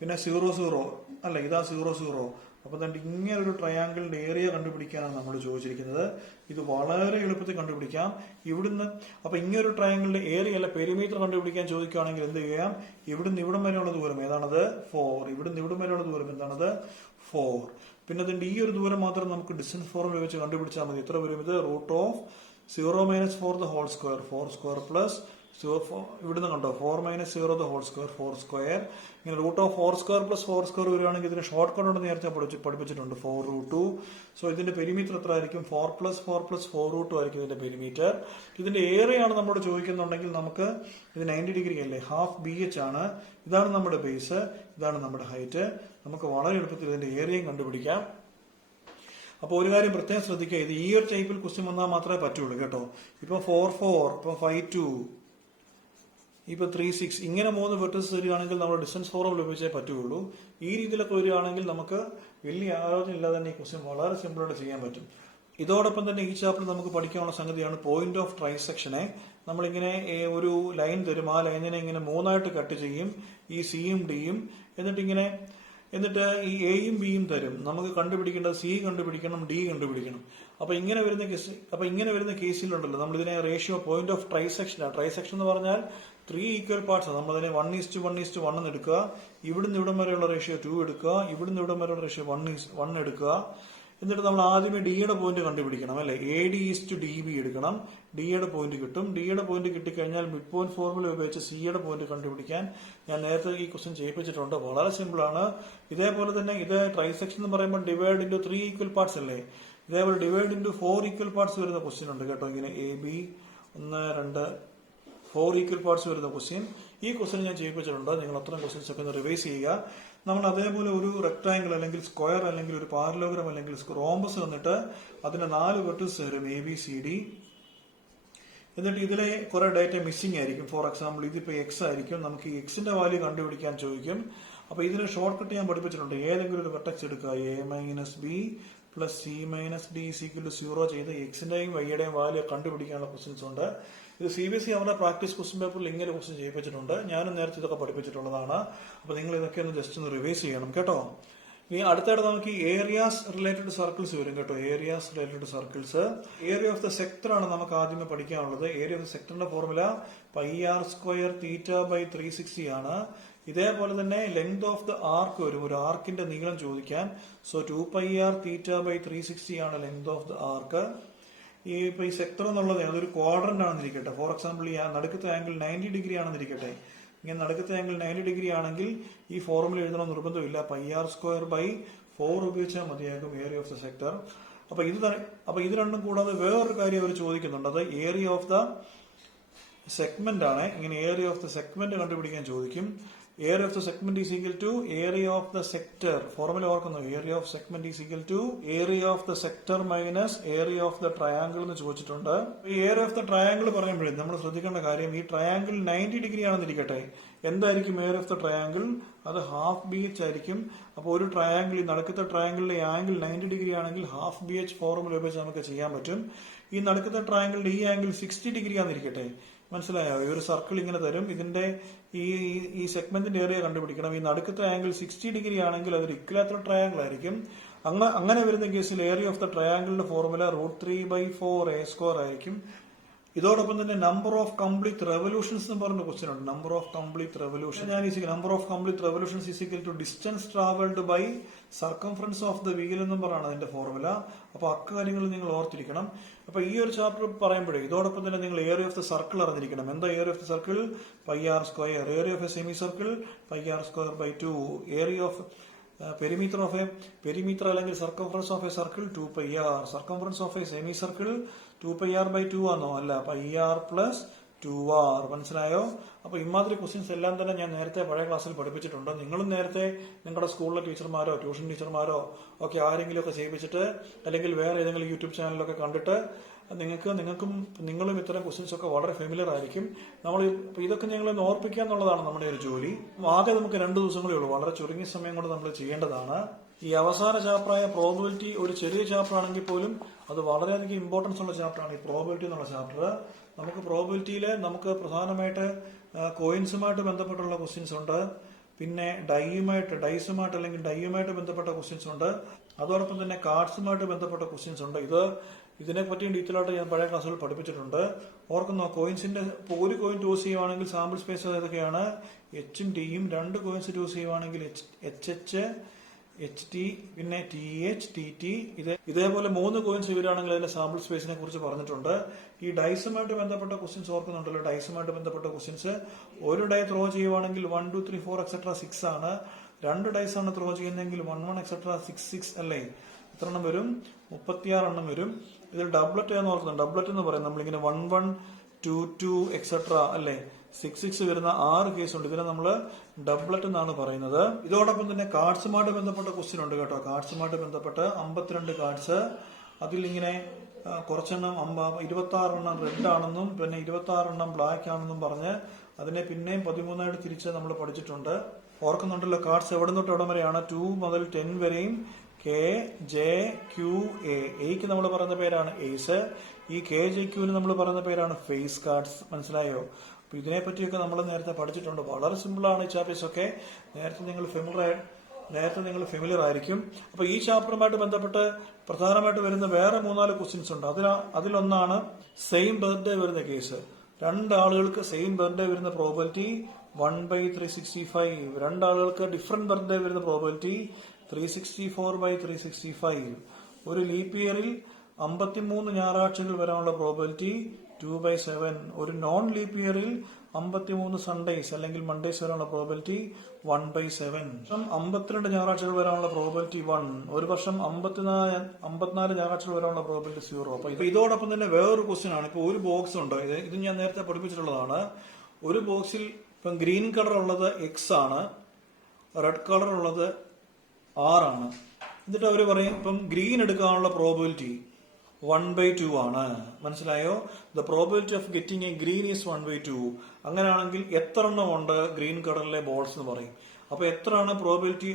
പിന്നെ 0 0 അല്ല, ഇതാ 0 0. അപ്പൊ തന്നെ ഇങ്ങനെ ഒരു ട്രയാങ്കിളിന്റെ ഏരിയ കണ്ടുപിടിക്കാനാണ് നമ്മൾ ചോദിച്ചിരിക്കുന്നത്. ഇത് വളരെ എളുപ്പത്തിൽ കണ്ടുപിടിക്കാം ഇവിടുന്ന്. അപ്പൊ ഇങ്ങനൊരു ട്രയാങ്കിളിന്റെ ഏരിയ അല്ല പെരിമീറ്റർ കണ്ടുപിടിക്കാൻ ചോദിക്കുകയാണെങ്കിൽ എന്ത് ചെയ്യാം? ഇവിടുന്ന് ഇവിടം വരെയുള്ള ദൂരം ഏതാണത്? 4. ഇവിടുന്ന് ഇവിടം വരെയുള്ള ദൂരം എന്താണത്? 4. പിന്നെ അതിന്റെ ഈ ഒരു ദൂരം മാത്രം നമുക്ക് ഡിസ്റ്റൻസ് ഫോർമുല വെച്ച് കണ്ടുപിടിച്ചാൽ മതി. എത്ര വരും ഇത്? √0 - 4 സ്ക്വയർ പ്ലസ് ഇവിടുന്ന് കണ്ടോ 4 - 0 ഹോൾ സ്ക്വയർ 4 സ്ക്വയർ. ഇങ്ങനെ √4² + 4² വരികയാണെങ്കിൽ ഇതിന് ഷോർട്ട് കട്ട് ഉണ്ടെന്ന് നേരത്തെ പഠിപ്പിച്ചിട്ടുണ്ട് 4√2. സോ ഇതിന്റെ പെരിമീറ്റർ എത്ര ആയിരിക്കും? 4 + 4 + 4√2 ആയിരിക്കും ഇതിന്റെ പെരിമീറ്റർ. ഇതിന്റെ ഏരിയയാണ് നമ്മളോട് ചോദിക്കുന്നുണ്ടെങ്കിൽ നമുക്ക് ഇത് 90 ഡിഗ്രി അല്ലേ, ഹാഫ് BH ആണ്. ഇതാണ് നമ്മുടെ ബേസ്, ഇതാണ് നമ്മുടെ ഹൈറ്റ്. നമുക്ക് വളരെ എളുപ്പത്തിൽ ഇതിന്റെ ഏരിയയും കണ്ടുപിടിക്കാം. അപ്പോൾ ഒരു കാര്യം പ്രത്യേകം ശ്രദ്ധിക്കുക, ഇത് ഈ ഒരു ടൈപ്പിൽ ക്വസ്റ്റ്യൻ വന്നാൽ മാത്രമേ പറ്റുള്ളൂ കേട്ടോ. ഇപ്പൊ 4, ഇപ്പൊ 5, ഇപ്പൊ 3, 6 ഇങ്ങനെ 3 വെർട്ടിസസ് വരികയാണെങ്കിൽ നമ്മൾ ഡിസ്റ്റൻസ് ഫോർമുല ഉപയോഗിച്ചേ പറ്റുള്ളൂ. ഈ രീതിയിലൊക്കെ വരികയാണെങ്കിൽ നമുക്ക് വലിയ ആലോചന ഇല്ലാതെ തന്നെ ഈ ക്വസ്റ്റ്യൻ വളരെ സിമ്പിളായിട്ട് ചെയ്യാൻ പറ്റും. ഇതോടൊപ്പം തന്നെ ഈ ചാപ്റ്ററിൽ നമുക്ക് പഠിക്കാനുള്ള സംഗതിയാണ് പോയിന്റ് ഓഫ് ട്രൈസെക്ഷനെ. നമ്മളിങ്ങനെ ഒരു ലൈൻ തരും, ആ ലൈനിനെ ഇങ്ങനെ 3ആയിട്ട് കട്ട് ചെയ്യും, ഈ സിയും ഡിയും. എന്നിട്ട് ഈ എയും ബിയും തരും. നമുക്ക് കണ്ടുപിടിക്കേണ്ടത് സി കണ്ടുപിടിക്കണം, ഡി കണ്ടുപിടിക്കണം. അപ്പൊ ഇങ്ങനെ വരുന്ന കേസിലുണ്ടല്ലോ നമ്മൾ ഇതിനെ ratio point of trisection. Trisection എന്ന് പറഞ്ഞാൽ 3 ഈക്വൽ പാർട്സ്. നമ്മളതിനെ 1:1:1 എന്ന് എടുക്കുക. ഇവിടുന്ന് ഇവിടം വരെയുള്ള റേഷ്യോ 2 എടുക്കുക. ഇവിടുന്ന് ഇവിടം വരെയുള്ള റേഷ്യോ 1 എടുക്കുക. എന്നിട്ട് നമ്മൾ ആദ്യമേ ഡിയുടെ പോയിന്റ് കണ്ടുപിടിക്കണം അല്ലെ. AD:DB എടുക്കണം. ഡിയുടെ പോയിന്റ് കിട്ടും. ഡിയുടെ പോയിന്റ് കിട്ടിക്കഴിഞ്ഞാൽ മിഡ് പോയിന്റ് ഫോർമുല ഉപയോഗിച്ച് സിയുടെ പോയിന്റ് കണ്ടുപിടിക്കാൻ ഞാൻ നേരത്തെ ഈ ക്വസ്റ്റ്യൻ ചെയ്യിപ്പിച്ചിട്ടുണ്ട്. വളരെ സിമ്പിൾ ആണ്. ഇതേപോലെ തന്നെ ഇത് ട്രൈസെക്ഷൻ എന്ന് പറയുമ്പോൾ ഡിവൈഡ് ഇൻറ്റു 3 ഈക്വൽ പാർട്സ് അല്ലേ. ഇതേപോലെ ഡിവൈഡ് ഇൻറ്റു 4 ഈക്വൽ പാർട്സ് വരുന്ന ക്വസ്റ്റ്യൻ ഉണ്ട് കേട്ടോ. ഇങ്ങനെ AB 1, 2, 4 ഈക്വൽ പാർട്സ് വരുന്ന ക്വസ്റ്റ്യൻ. ഈ ക്വസ്റ്റ്യൻ ഞാൻ ചെയ്യിപ്പിച്ചിട്ടുണ്ട്. നിങ്ങൾ അത്തരം ക്വസ്റ്റ്യൻസ് ഒക്കെ ഒന്ന് റിവൈസ് ചെയ്യുക. നമ്മൾ അതേപോലെ ഒരു റെക്ടാംഗിൾ അല്ലെങ്കിൽ സ്ക്വയർ അല്ലെങ്കിൽ ഒരു പാരലോഗ്രാം അല്ലെങ്കിൽ റോംബസ് വന്നിട്ട് അതിന്റെ 4 വെർട്ടിസസ് വരും ABCD. എന്നിട്ട് ഇതിലെ കുറെ ഡേറ്റ മിസ്സിംഗ് ആയിരിക്കും. ഫോർ എക്സാമ്പിൾ ഇതിപ്പോ X ആയിരിക്കും. നമുക്ക് ഈ Xന്റെ വാല്യൂ കണ്ടുപിടിക്കാൻ ചോദിക്കും. അപ്പൊ ഇതിന് ഷോർട്ട് കട്ട് ഞാൻ പഠിപ്പിച്ചിട്ടുണ്ട്. ഏതെങ്കിലും ഒരു വെർട്ടെക്സ് എടുക്കുക, A - B + C - D = 0 ചെയ്ത് എക്സിന്റെയും വൈയുടെയും വാല്യൂ കണ്ടുപിടിക്കാനുള്ള ക്വസ്റ്റ്യൻസ് ഉണ്ട്. ഇത് CBSE അവരുടെ പ്രാക്ടീസ് ക്വസ്റ്റ്യൻ പേപ്പറിൽ ഇങ്ങനെ ക്വസ്റ്റ്യൻ ചെയ്യിപ്പിച്ചിട്ടുണ്ട്. ഞാനും നേരത്തെ ഇതൊക്കെ പഠിപ്പിച്ചിട്ടുള്ളതാണ്. അപ്പൊ നിങ്ങൾ ഇതൊക്കെ ഒന്ന് ജസ്റ്റ് ഒന്ന് റിവൈസ് ചെയ്യണം കേട്ടോ. ഇനി അടുത്തായിട്ട് നമുക്ക് ഈ ഏരിയാസ് റിലേറ്റഡ് സർക്കിൾസ് വരും കേട്ടോ. Areas related circles. Area of the sector ആണ് നമുക്ക് ആദ്യമേ പഠിക്കാനുള്ളത്. ഏരിയ ഓഫ് ദ സെക്ടറിന്റെ ഫോർമുല πr²θ/360 ആണ്. ഇതേപോലെ തന്നെ ലെങ്ത് ഓഫ് ദ ആർക്ക് വരും. ഒരു ആർക്കിന്റെ നീളം ചോദിക്കാൻ. സോ 2πrθ/360 ആണ് ലെങ്ത് ഓഫ് ദ ആർക്ക്. ഈ സെക്ടർ എന്നുള്ളത് അതൊരു ക്വാഡ്രന്റ് ആണെന്നിരിക്കട്ടെ. ഫോർ എക്സാമ്പിൾ ഈ നടുക്കത്തെ ആംഗിൾ 90 ഡിഗ്രി ആണെന്നിരിക്കട്ടെ. ഇങ്ങനെ നടുക്കത്തെ ആംഗിൾ 90 ഡിഗ്രി ആണെങ്കിൽ ഈ ഫോർമുല എഴുതണം നിർബന്ധമില്ല. πr²/4 ഉപയോഗിച്ചാൽ മതിയാകും ഏരിയ ഓഫ് ദ സെക്ടർ. അപ്പൊ ഇത് രണ്ടും കൂടാതെ വേറൊരു കാര്യം അവർ ചോദിക്കുന്നുണ്ട്. അത് ഏരിയ ഓഫ് ദ സെഗ്മെന്റ് ആണ്. ഇങ്ങനെ ഏരിയ ഓഫ് ദ സെഗ്മെന്റ് കണ്ടുപിടിക്കാൻ ചോദിക്കും. Area of the segment is equal to area of the sector. Formula ഓർക്കുന്നു. Area of segment is equal to area of the sector minus area of the triangle എന്ന് ചോദിച്ചിട്ടുണ്ട്. ഈ area of the triangle പറയുമ്പോഴേ നമ്മൾ ശ്രദ്ധിക്കേണ്ട കാര്യം, ഈ triangle 90 degree ആണെന്നിരിക്കട്ടെ. എന്തായിരിക്കും ഏരിയ ഓഫ് ദ ട്രയാംഗിൾ? അത് ഹാഫ് BH ആയിരിക്കും. അപ്പോൾ ഒരു ട്രയാംഗിൾ, ഈ നടുക്കത്തെ ട്രയാംഗിളിലെ ആംഗിൾ 90 ഡിഗ്രി ആണെങ്കിൽ ഹാഫ് BH ഫോർമുല ഉപയോഗിച്ച് നമുക്ക് ചെയ്യാൻ പറ്റും. ഈ നടുക്കത്തെ ട്രയാംഗിളിന്റെ ഈ ആംഗിൾ 60 ഡിഗ്രി ആണെന്നിരിക്കട്ടെ. മനസ്സിലായോ? ഈ ഒരു സർക്കിൾ ഇങ്ങനെ തരും. ഇതിന്റെ ഈ സെഗ്മെന്റിന്റെ ഏരിയ കണ്ടുപിടിക്കണം. ഈ നടുക്കത്തെ ആംഗിൾ 60 ഡിഗ്രി ആണെങ്കിൽ അതൊരു ഇക്വലാറ്ററൽ ട്രയാംഗിൾ ആയിരിക്കും. അങ്ങനെ വരുന്ന കേസിൽ ഏരിയ ഓഫ് ദ ട്രയാംഗിളിന്റെ ഫോർമുല √3/4a² ആയിരിക്കും. ഇതോടൊപ്പം തന്നെ നമ്പർ ഓഫ് കംപ്ലീറ്റ് റെവല്യൂഷൻസ് എന്ന് പറഞ്ഞ ക്വസ്റ്റ്യൻ ഉണ്ട്. Number of complete revolution number of complete revolutions is equal to distance travelled by circumference of the wheel എന്നും പറയാണ് അതിന്റെ ഫോർമുല. അപ്പൊ അക്കാര്യങ്ങൾ നിങ്ങൾ ഓർത്തിരിക്കണം. അപ്പൊ ഈ ഒരു ചാപ്റ്റർ പറയുമ്പോഴേ ഇതോടൊപ്പം തന്നെ നിങ്ങൾ ഏരിയ ഓഫ് ദ സർക്കിൾ അറിഞ്ഞിരിക്കണം. എന്താ area of the circle? πr². Area of a semicircle πr²/2. Area of perimeter അല്ലെങ്കിൽ circumference of a circle 2πr. Circumference of a semicircle 2πr/2 ആണോ? അല്ല, πr+2r. മനസ്സിലായോ? അപ്പൊ ഇമാതിരി ക്വസ്റ്റ്യൻസ് എല്ലാം തന്നെ ഞാൻ നേരത്തെ പഴയ ക്ലാസ്സിൽ പഠിപ്പിച്ചിട്ടുണ്ട്. നിങ്ങളും നേരത്തെ നിങ്ങളുടെ സ്കൂളിലെ ടീച്ചർമാരോ ട്യൂഷൻ ടീച്ചർമാരോ ഒക്കെ ആരെങ്കിലും ഒക്കെ ചെയ്യിപ്പിച്ചിട്ട് അല്ലെങ്കിൽ വേറെ ഏതെങ്കിലും യൂട്യൂബ് ചാനലൊക്കെ കണ്ടിട്ട് നിങ്ങളും ഇത്തരം ക്വസ്റ്റ്യൻസ് ഒക്കെ വളരെ ഫെമിലിയർ ആയിരിക്കും. ഇതൊക്കെ ഞങ്ങളെ ഓർപ്പിക്കുക എന്നുള്ളതാണ് നമ്മുടെ ഒരു ജോലി. ആകെ നമുക്ക് 2 ദിവസങ്ങളേ ഉള്ളൂ. വളരെ ചുരുങ്ങിയ സമയം കൊണ്ട് നമ്മൾ ചെയ്യേണ്ടതാണ്. ഈ അവസാന ചാപ്റ്ററായ പ്രോബബിലിറ്റി ഒരു ചെറിയ ചാപ്റ്റർ ആണെങ്കിൽ പോലും അത് വളരെയധികം ഇമ്പോർട്ടൻസ് ഉള്ള ചാപ്റ്ററാണ് ഈ പ്രോബബിലിറ്റി എന്നുള്ള ചാപ്റ്റർ. നമുക്ക് പ്രോബബിലിറ്റിയിൽ നമുക്ക് പ്രധാനമായിട്ട് കോയിൻസുമായിട്ട് ബന്ധപ്പെട്ടുള്ള ക്വസ്റ്റ്യൻസ് ഉണ്ട്. പിന്നെ ഡൈസുമായിട്ട് അല്ലെങ്കിൽ ഡൈയുമായിട്ട് ബന്ധപ്പെട്ട ക്വസ്റ്റ്യൻസ് ഉണ്ട്. അതോടൊപ്പം തന്നെ കാർഡ്സുമായിട്ട് ബന്ധപ്പെട്ട ക്വസ്റ്റ്യൻസ് ഉണ്ട്. ഇതിനെ പറ്റി ഡീറ്റെയിൽ ആയിട്ട് ഞാൻ പഴയ ക്ലാസ്സുകൾ പഠിപ്പിച്ചിട്ടുണ്ട്. ഓർക്കുന്നോ? കോയിൻസിന്റെ ഒരു കോയിൻ ടോസ് ചെയ്യുവാണെങ്കിൽ സാമ്പിൾ സ്പേസ് ഏതൊക്കെയാണ്? H ഉം D യും. 2 കോയിൻസ് ടോസ് ചെയ്യുവാണെങ്കിൽ HH, HT, പിന്നെ TH, TT. ഇതേപോലെ 3 കോയിൻസ് ഇവരാണെങ്കിൽ അതിന്റെ സാമ്പിൾ സ്പേസിനെ കുറിച്ച് പറഞ്ഞിട്ടുണ്ട്. ഈ ഡൈസുമായിട്ട് ബന്ധപ്പെട്ട ക്വസ്റ്റ്യൻസ് ഓർക്കുന്നുണ്ടല്ലോ. ഡൈസുമായിട്ട് ബന്ധപ്പെട്ട ക്വസ്റ്റ്യൻസ് ഒരു ഡൈ ത്രോ ചെയ്യുവാണെങ്കിൽ 1, 2, 3, 4 എക്സെട്ര 6 ആണ്. 2 ഡൈസ് ആണ് ത്രോ ചെയ്യുന്നതെങ്കിൽ 1, 1 എക്സെട്ര 6, 6 അല്ലേ? എത്ര എണ്ണം വരും? 36 എണ്ണം വരും. ഇതിൽ ഡബ്ലറ്റ് എന്ന് ഓർക്കുന്നുണ്ട്. ഡബ്ലറ്റ് എന്ന് പറയുന്നത് നമ്മളിങ്ങനെ 1, 1, 2, 2 എക്സെട്ര അല്ലേ, 6, 6 വരുന്ന 6 കേസ് ഉണ്ട്. ഇതിനെ നമ്മൾ ഡബ്ലറ്റ് എന്നാണ് പറയുന്നത്. ഇതോടൊപ്പം തന്നെ കാർഡ്സുമായിട്ട് ബന്ധപ്പെട്ട ക്വസ്റ്റ്യൻ ഉണ്ട് കേട്ടോ. കാർഡ്സുമായിട്ട് ബന്ധപ്പെട്ട് 52 കാർഡ്സ്, അതിൽ ഇങ്ങനെ കുറച്ചെണ്ണം 26 എണ്ണം റെഡ് ആണെന്നും പിന്നെ 26 എണ്ണം ബ്ലാക്ക് ആണെന്നും പറഞ്ഞ് അതിനെ പിന്നെയും 13 തിരിച്ച് നമ്മൾ പഠിച്ചിട്ടുണ്ട്. ഓർക്കുന്നുണ്ടല്ലോ, കാർഡ്സ് എവിടെ തൊട്ട് എവിടെ വരെയാണ്? 2 മുതൽ 10 വരെയും KJQA. എയ്ക്ക് നമ്മൾ പറയുന്ന പേരാണ് ഏസ്. ഈ KJQന് നമ്മൾ പറയുന്ന പേരാണ് ഫേസ് കാർഡ്സ്. മനസ്സിലായോ? അപ്പൊ ഇതിനെ പറ്റിയൊക്കെ നമ്മൾ നേരത്തെ പഠിച്ചിട്ടുണ്ട്. വളരെ സിമ്പിളാണ് ഈ ചാപ്റ്റേഴ്സ് ഒക്കെ. നേരത്തെ നിങ്ങൾ ഫെമിലിയർ ആയിരിക്കും. അപ്പൊ ഈ ചാപ്റ്ററുമായിട്ട് ബന്ധപ്പെട്ട് പ്രധാനമായിട്ട് വരുന്ന വേറെ 3-4 ക്വസ്റ്റ്യൻസ് ഉണ്ട്. അതിലൊന്നാണ് സെയിം ബർത്ത്ഡേ വരുന്ന കേസ്. 2 ആളുകൾക്ക് സെയിം ബർത്ത്ഡേ വരുന്ന പ്രോബബിലിറ്റി 1/365. 2 ആളുകൾക്ക് ഡിഫറെന്റ് ബർത്ത്ഡേ വരുന്ന പ്രോബബിലിറ്റി 364/365. ഒരു ലീപ്പ് ഇയറിൽ 53 ഞായറാഴ്ചകൾ വരാനുള്ള പ്രോബബിലിറ്റി 2/7. ഒരു നോൺ ലീപ്പ് ഇയറിൽ 53 സൺഡേസ് അല്ലെങ്കിൽ മൺഡേസ് വരാനുള്ള പ്രോബബിലിറ്റി 1/7. 52 ഞായറാഴ്ചകൾ വരാനുള്ള പ്രോബബിലിറ്റി 1. ഒരു വർഷം 54 ഞായറാഴ്ചകൾ വരാനുള്ള പ്രോബബിലിറ്റി 0. അപ്പൊ ഇതോടൊപ്പം തന്നെ വേറൊരു ക്വസ്റ്റ്യൻ ആണ്. ഇപ്പൊ ഒരു ബോക്സ് ഉണ്ട്. ഇത് ഞാൻ നേരത്തെ പഠിപ്പിച്ചിട്ടുള്ളതാണ്. ഒരു ബോക്സിൽ ഇപ്പം ഗ്രീൻ കളർ ഉള്ളത് X ആണ്, റെഡ് കളർ ഉള്ളത് R ആണ്. എന്നിട്ട് അവർ പറയും ഇപ്പം ഗ്രീൻ എടുക്കാനുള്ള പ്രോബബിലിറ്റി 1/2 ആണ്. മനസ്സിലായോ? The probability of getting A green is 1/2. അങ്ങനെയാണെങ്കിൽ എത്ര എണ്ണം ഉണ്ട് ഗ്രീൻ കളറിലെ ബോൾസ് എന്ന് പറയും. അപ്പൊ എത്രയാണ് പ്രോബബിലിറ്റി?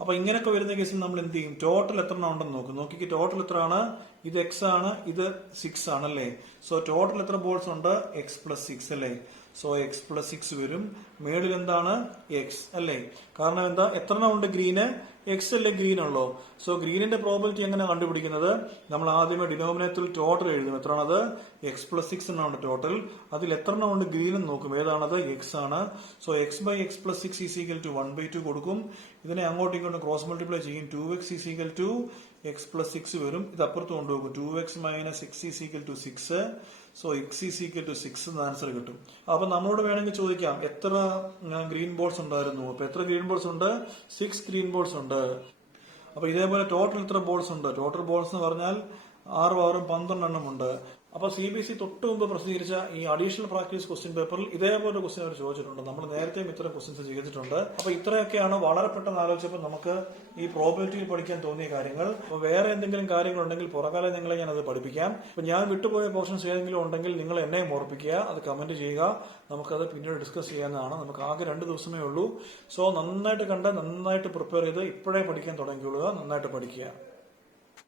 അപ്പൊ ഇങ്ങനെയൊക്കെ വരുന്ന കേസിൽ നമ്മൾ എന്ത് ചെയ്യും? ടോട്ടൽ എത്ര എണ്ണം ഉണ്ടെന്ന് നോക്കും. നോക്കിക്ക് ടോട്ടൽ എത്ര ആണ്? ഇത് X ആണ്, ഇത് 6 ആണല്ലേ. സോ ടോട്ടൽ എത്ര ബോൾസ് ഉണ്ട്? X + 6 അല്ലേ. സോ X + 6 വരും. മേളിൽ എന്താണ്? X അല്ലേ. കാരണം എന്താ? എത്ര എണ്ണം ഉണ്ട് ഗ്രീന്? X അല്ലേ ഗ്രീൻ ഉള്ളോ. സോ ഗ്രീനിന്റെ പ്രോബബിലിറ്റി എങ്ങനെ കണ്ടുപിടിക്കുന്നത്? നമ്മൾ ആദ്യമേ ഡിനോമിനേറ്ററിൽ ടോട്ടൽ എഴുതും. എത്രയാണത്? X + 6 എന്നാണ് ടോട്ടൽ. അതിൽ എത്ര എണ്ണം ഉണ്ട് ഗ്രീൻ എന്ന് നോക്കും. ഏതാണത്? X ആണ്. സോ X/X + 6 = 1/2 കൊടുക്കും. ഇതിനെ അങ്ങോട്ടും ഇങ്ങോട്ടും ക്രോസ് മൾട്ടിപ്ലൈ ചെയ്യും. 2X = X + 6 വരും. ഇത് അപ്പുറത്ത് കൊണ്ടുപോകും. 2X - X = 6. സോ X = 6 എന്ന് ആൻസർ കിട്ടും. അപ്പൊ നമ്മളോട് വേണമെങ്കിൽ ചോദിക്കാം എത്ര ഗ്രീൻ ബോൾസ് ഉണ്ടായിരുന്നു. അപ്പൊ എത്ര ഗ്രീൻ ബോൾസ് ഉണ്ട്? 6 ഗ്രീൻ ബോൾസ് ഉണ്ട്. അപ്പൊ ഇതേപോലെ ടോട്ടൽ എത്ര ബോൾസ് ഉണ്ട്? ടോട്ടൽ ബോൾസ് എന്ന് പറഞ്ഞാൽ 6 × 12 എണ്ണം ഉണ്ട്. അപ്പൊ CBSE തൊട്ട് മുമ്പ് പ്രസിദ്ധീകരിച്ച ഈ അഡീഷണൽ പ്രാക്ടീസ് ക്വസ്റ്റ്യൻ പേപ്പറിൽ ഇതേപോലെ ക്വസ്റ്റ്യൻ അവർ ചോദിച്ചിട്ടുണ്ട്. നമ്മൾ നേരത്തെയും ഇത്തരം ക്വസ്റ്റ്യൻസ് ചെയ്തിട്ടുണ്ട്. അപ്പൊ ഇത്രയൊക്കെയാണ് വളരെ പെട്ടെന്ന് ആലോചിച്ചപ്പോൾ നമുക്ക് ഈ പ്രോബബിലിറ്റിയിൽ പഠിക്കാൻ തോന്നിയ കാര്യങ്ങൾ. അപ്പൊ വേറെ എന്തെങ്കിലും കാര്യങ്ങളുണ്ടെങ്കിൽ പുറകാലം നിങ്ങളെ ഞാൻ അത് പഠിപ്പിക്കാം. അപ്പൊ ഞാൻ വിട്ടുപോയ പോർഷൻസ് ഏതെങ്കിലും ഉണ്ടെങ്കിൽ നിങ്ങൾ എന്നെയും ഓർപ്പിക്കുക, അത് കമന്റ് ചെയ്യുക. നമുക്കത് പിന്നീട് ഡിസ്കസ് ചെയ്യാവുന്നതാണ്. നമുക്ക് ആകെ 2 ദിവസമേ ഉള്ളൂ. സോ നന്നായിട്ട് കണ്ട് നന്നായിട്ട് പ്രിപ്പയർ ചെയ്ത് ഇപ്പോഴേ പഠിക്കാൻ തുടങ്ങിക്കൊള്ളുക. നന്നായിട്ട് പഠിക്കുക.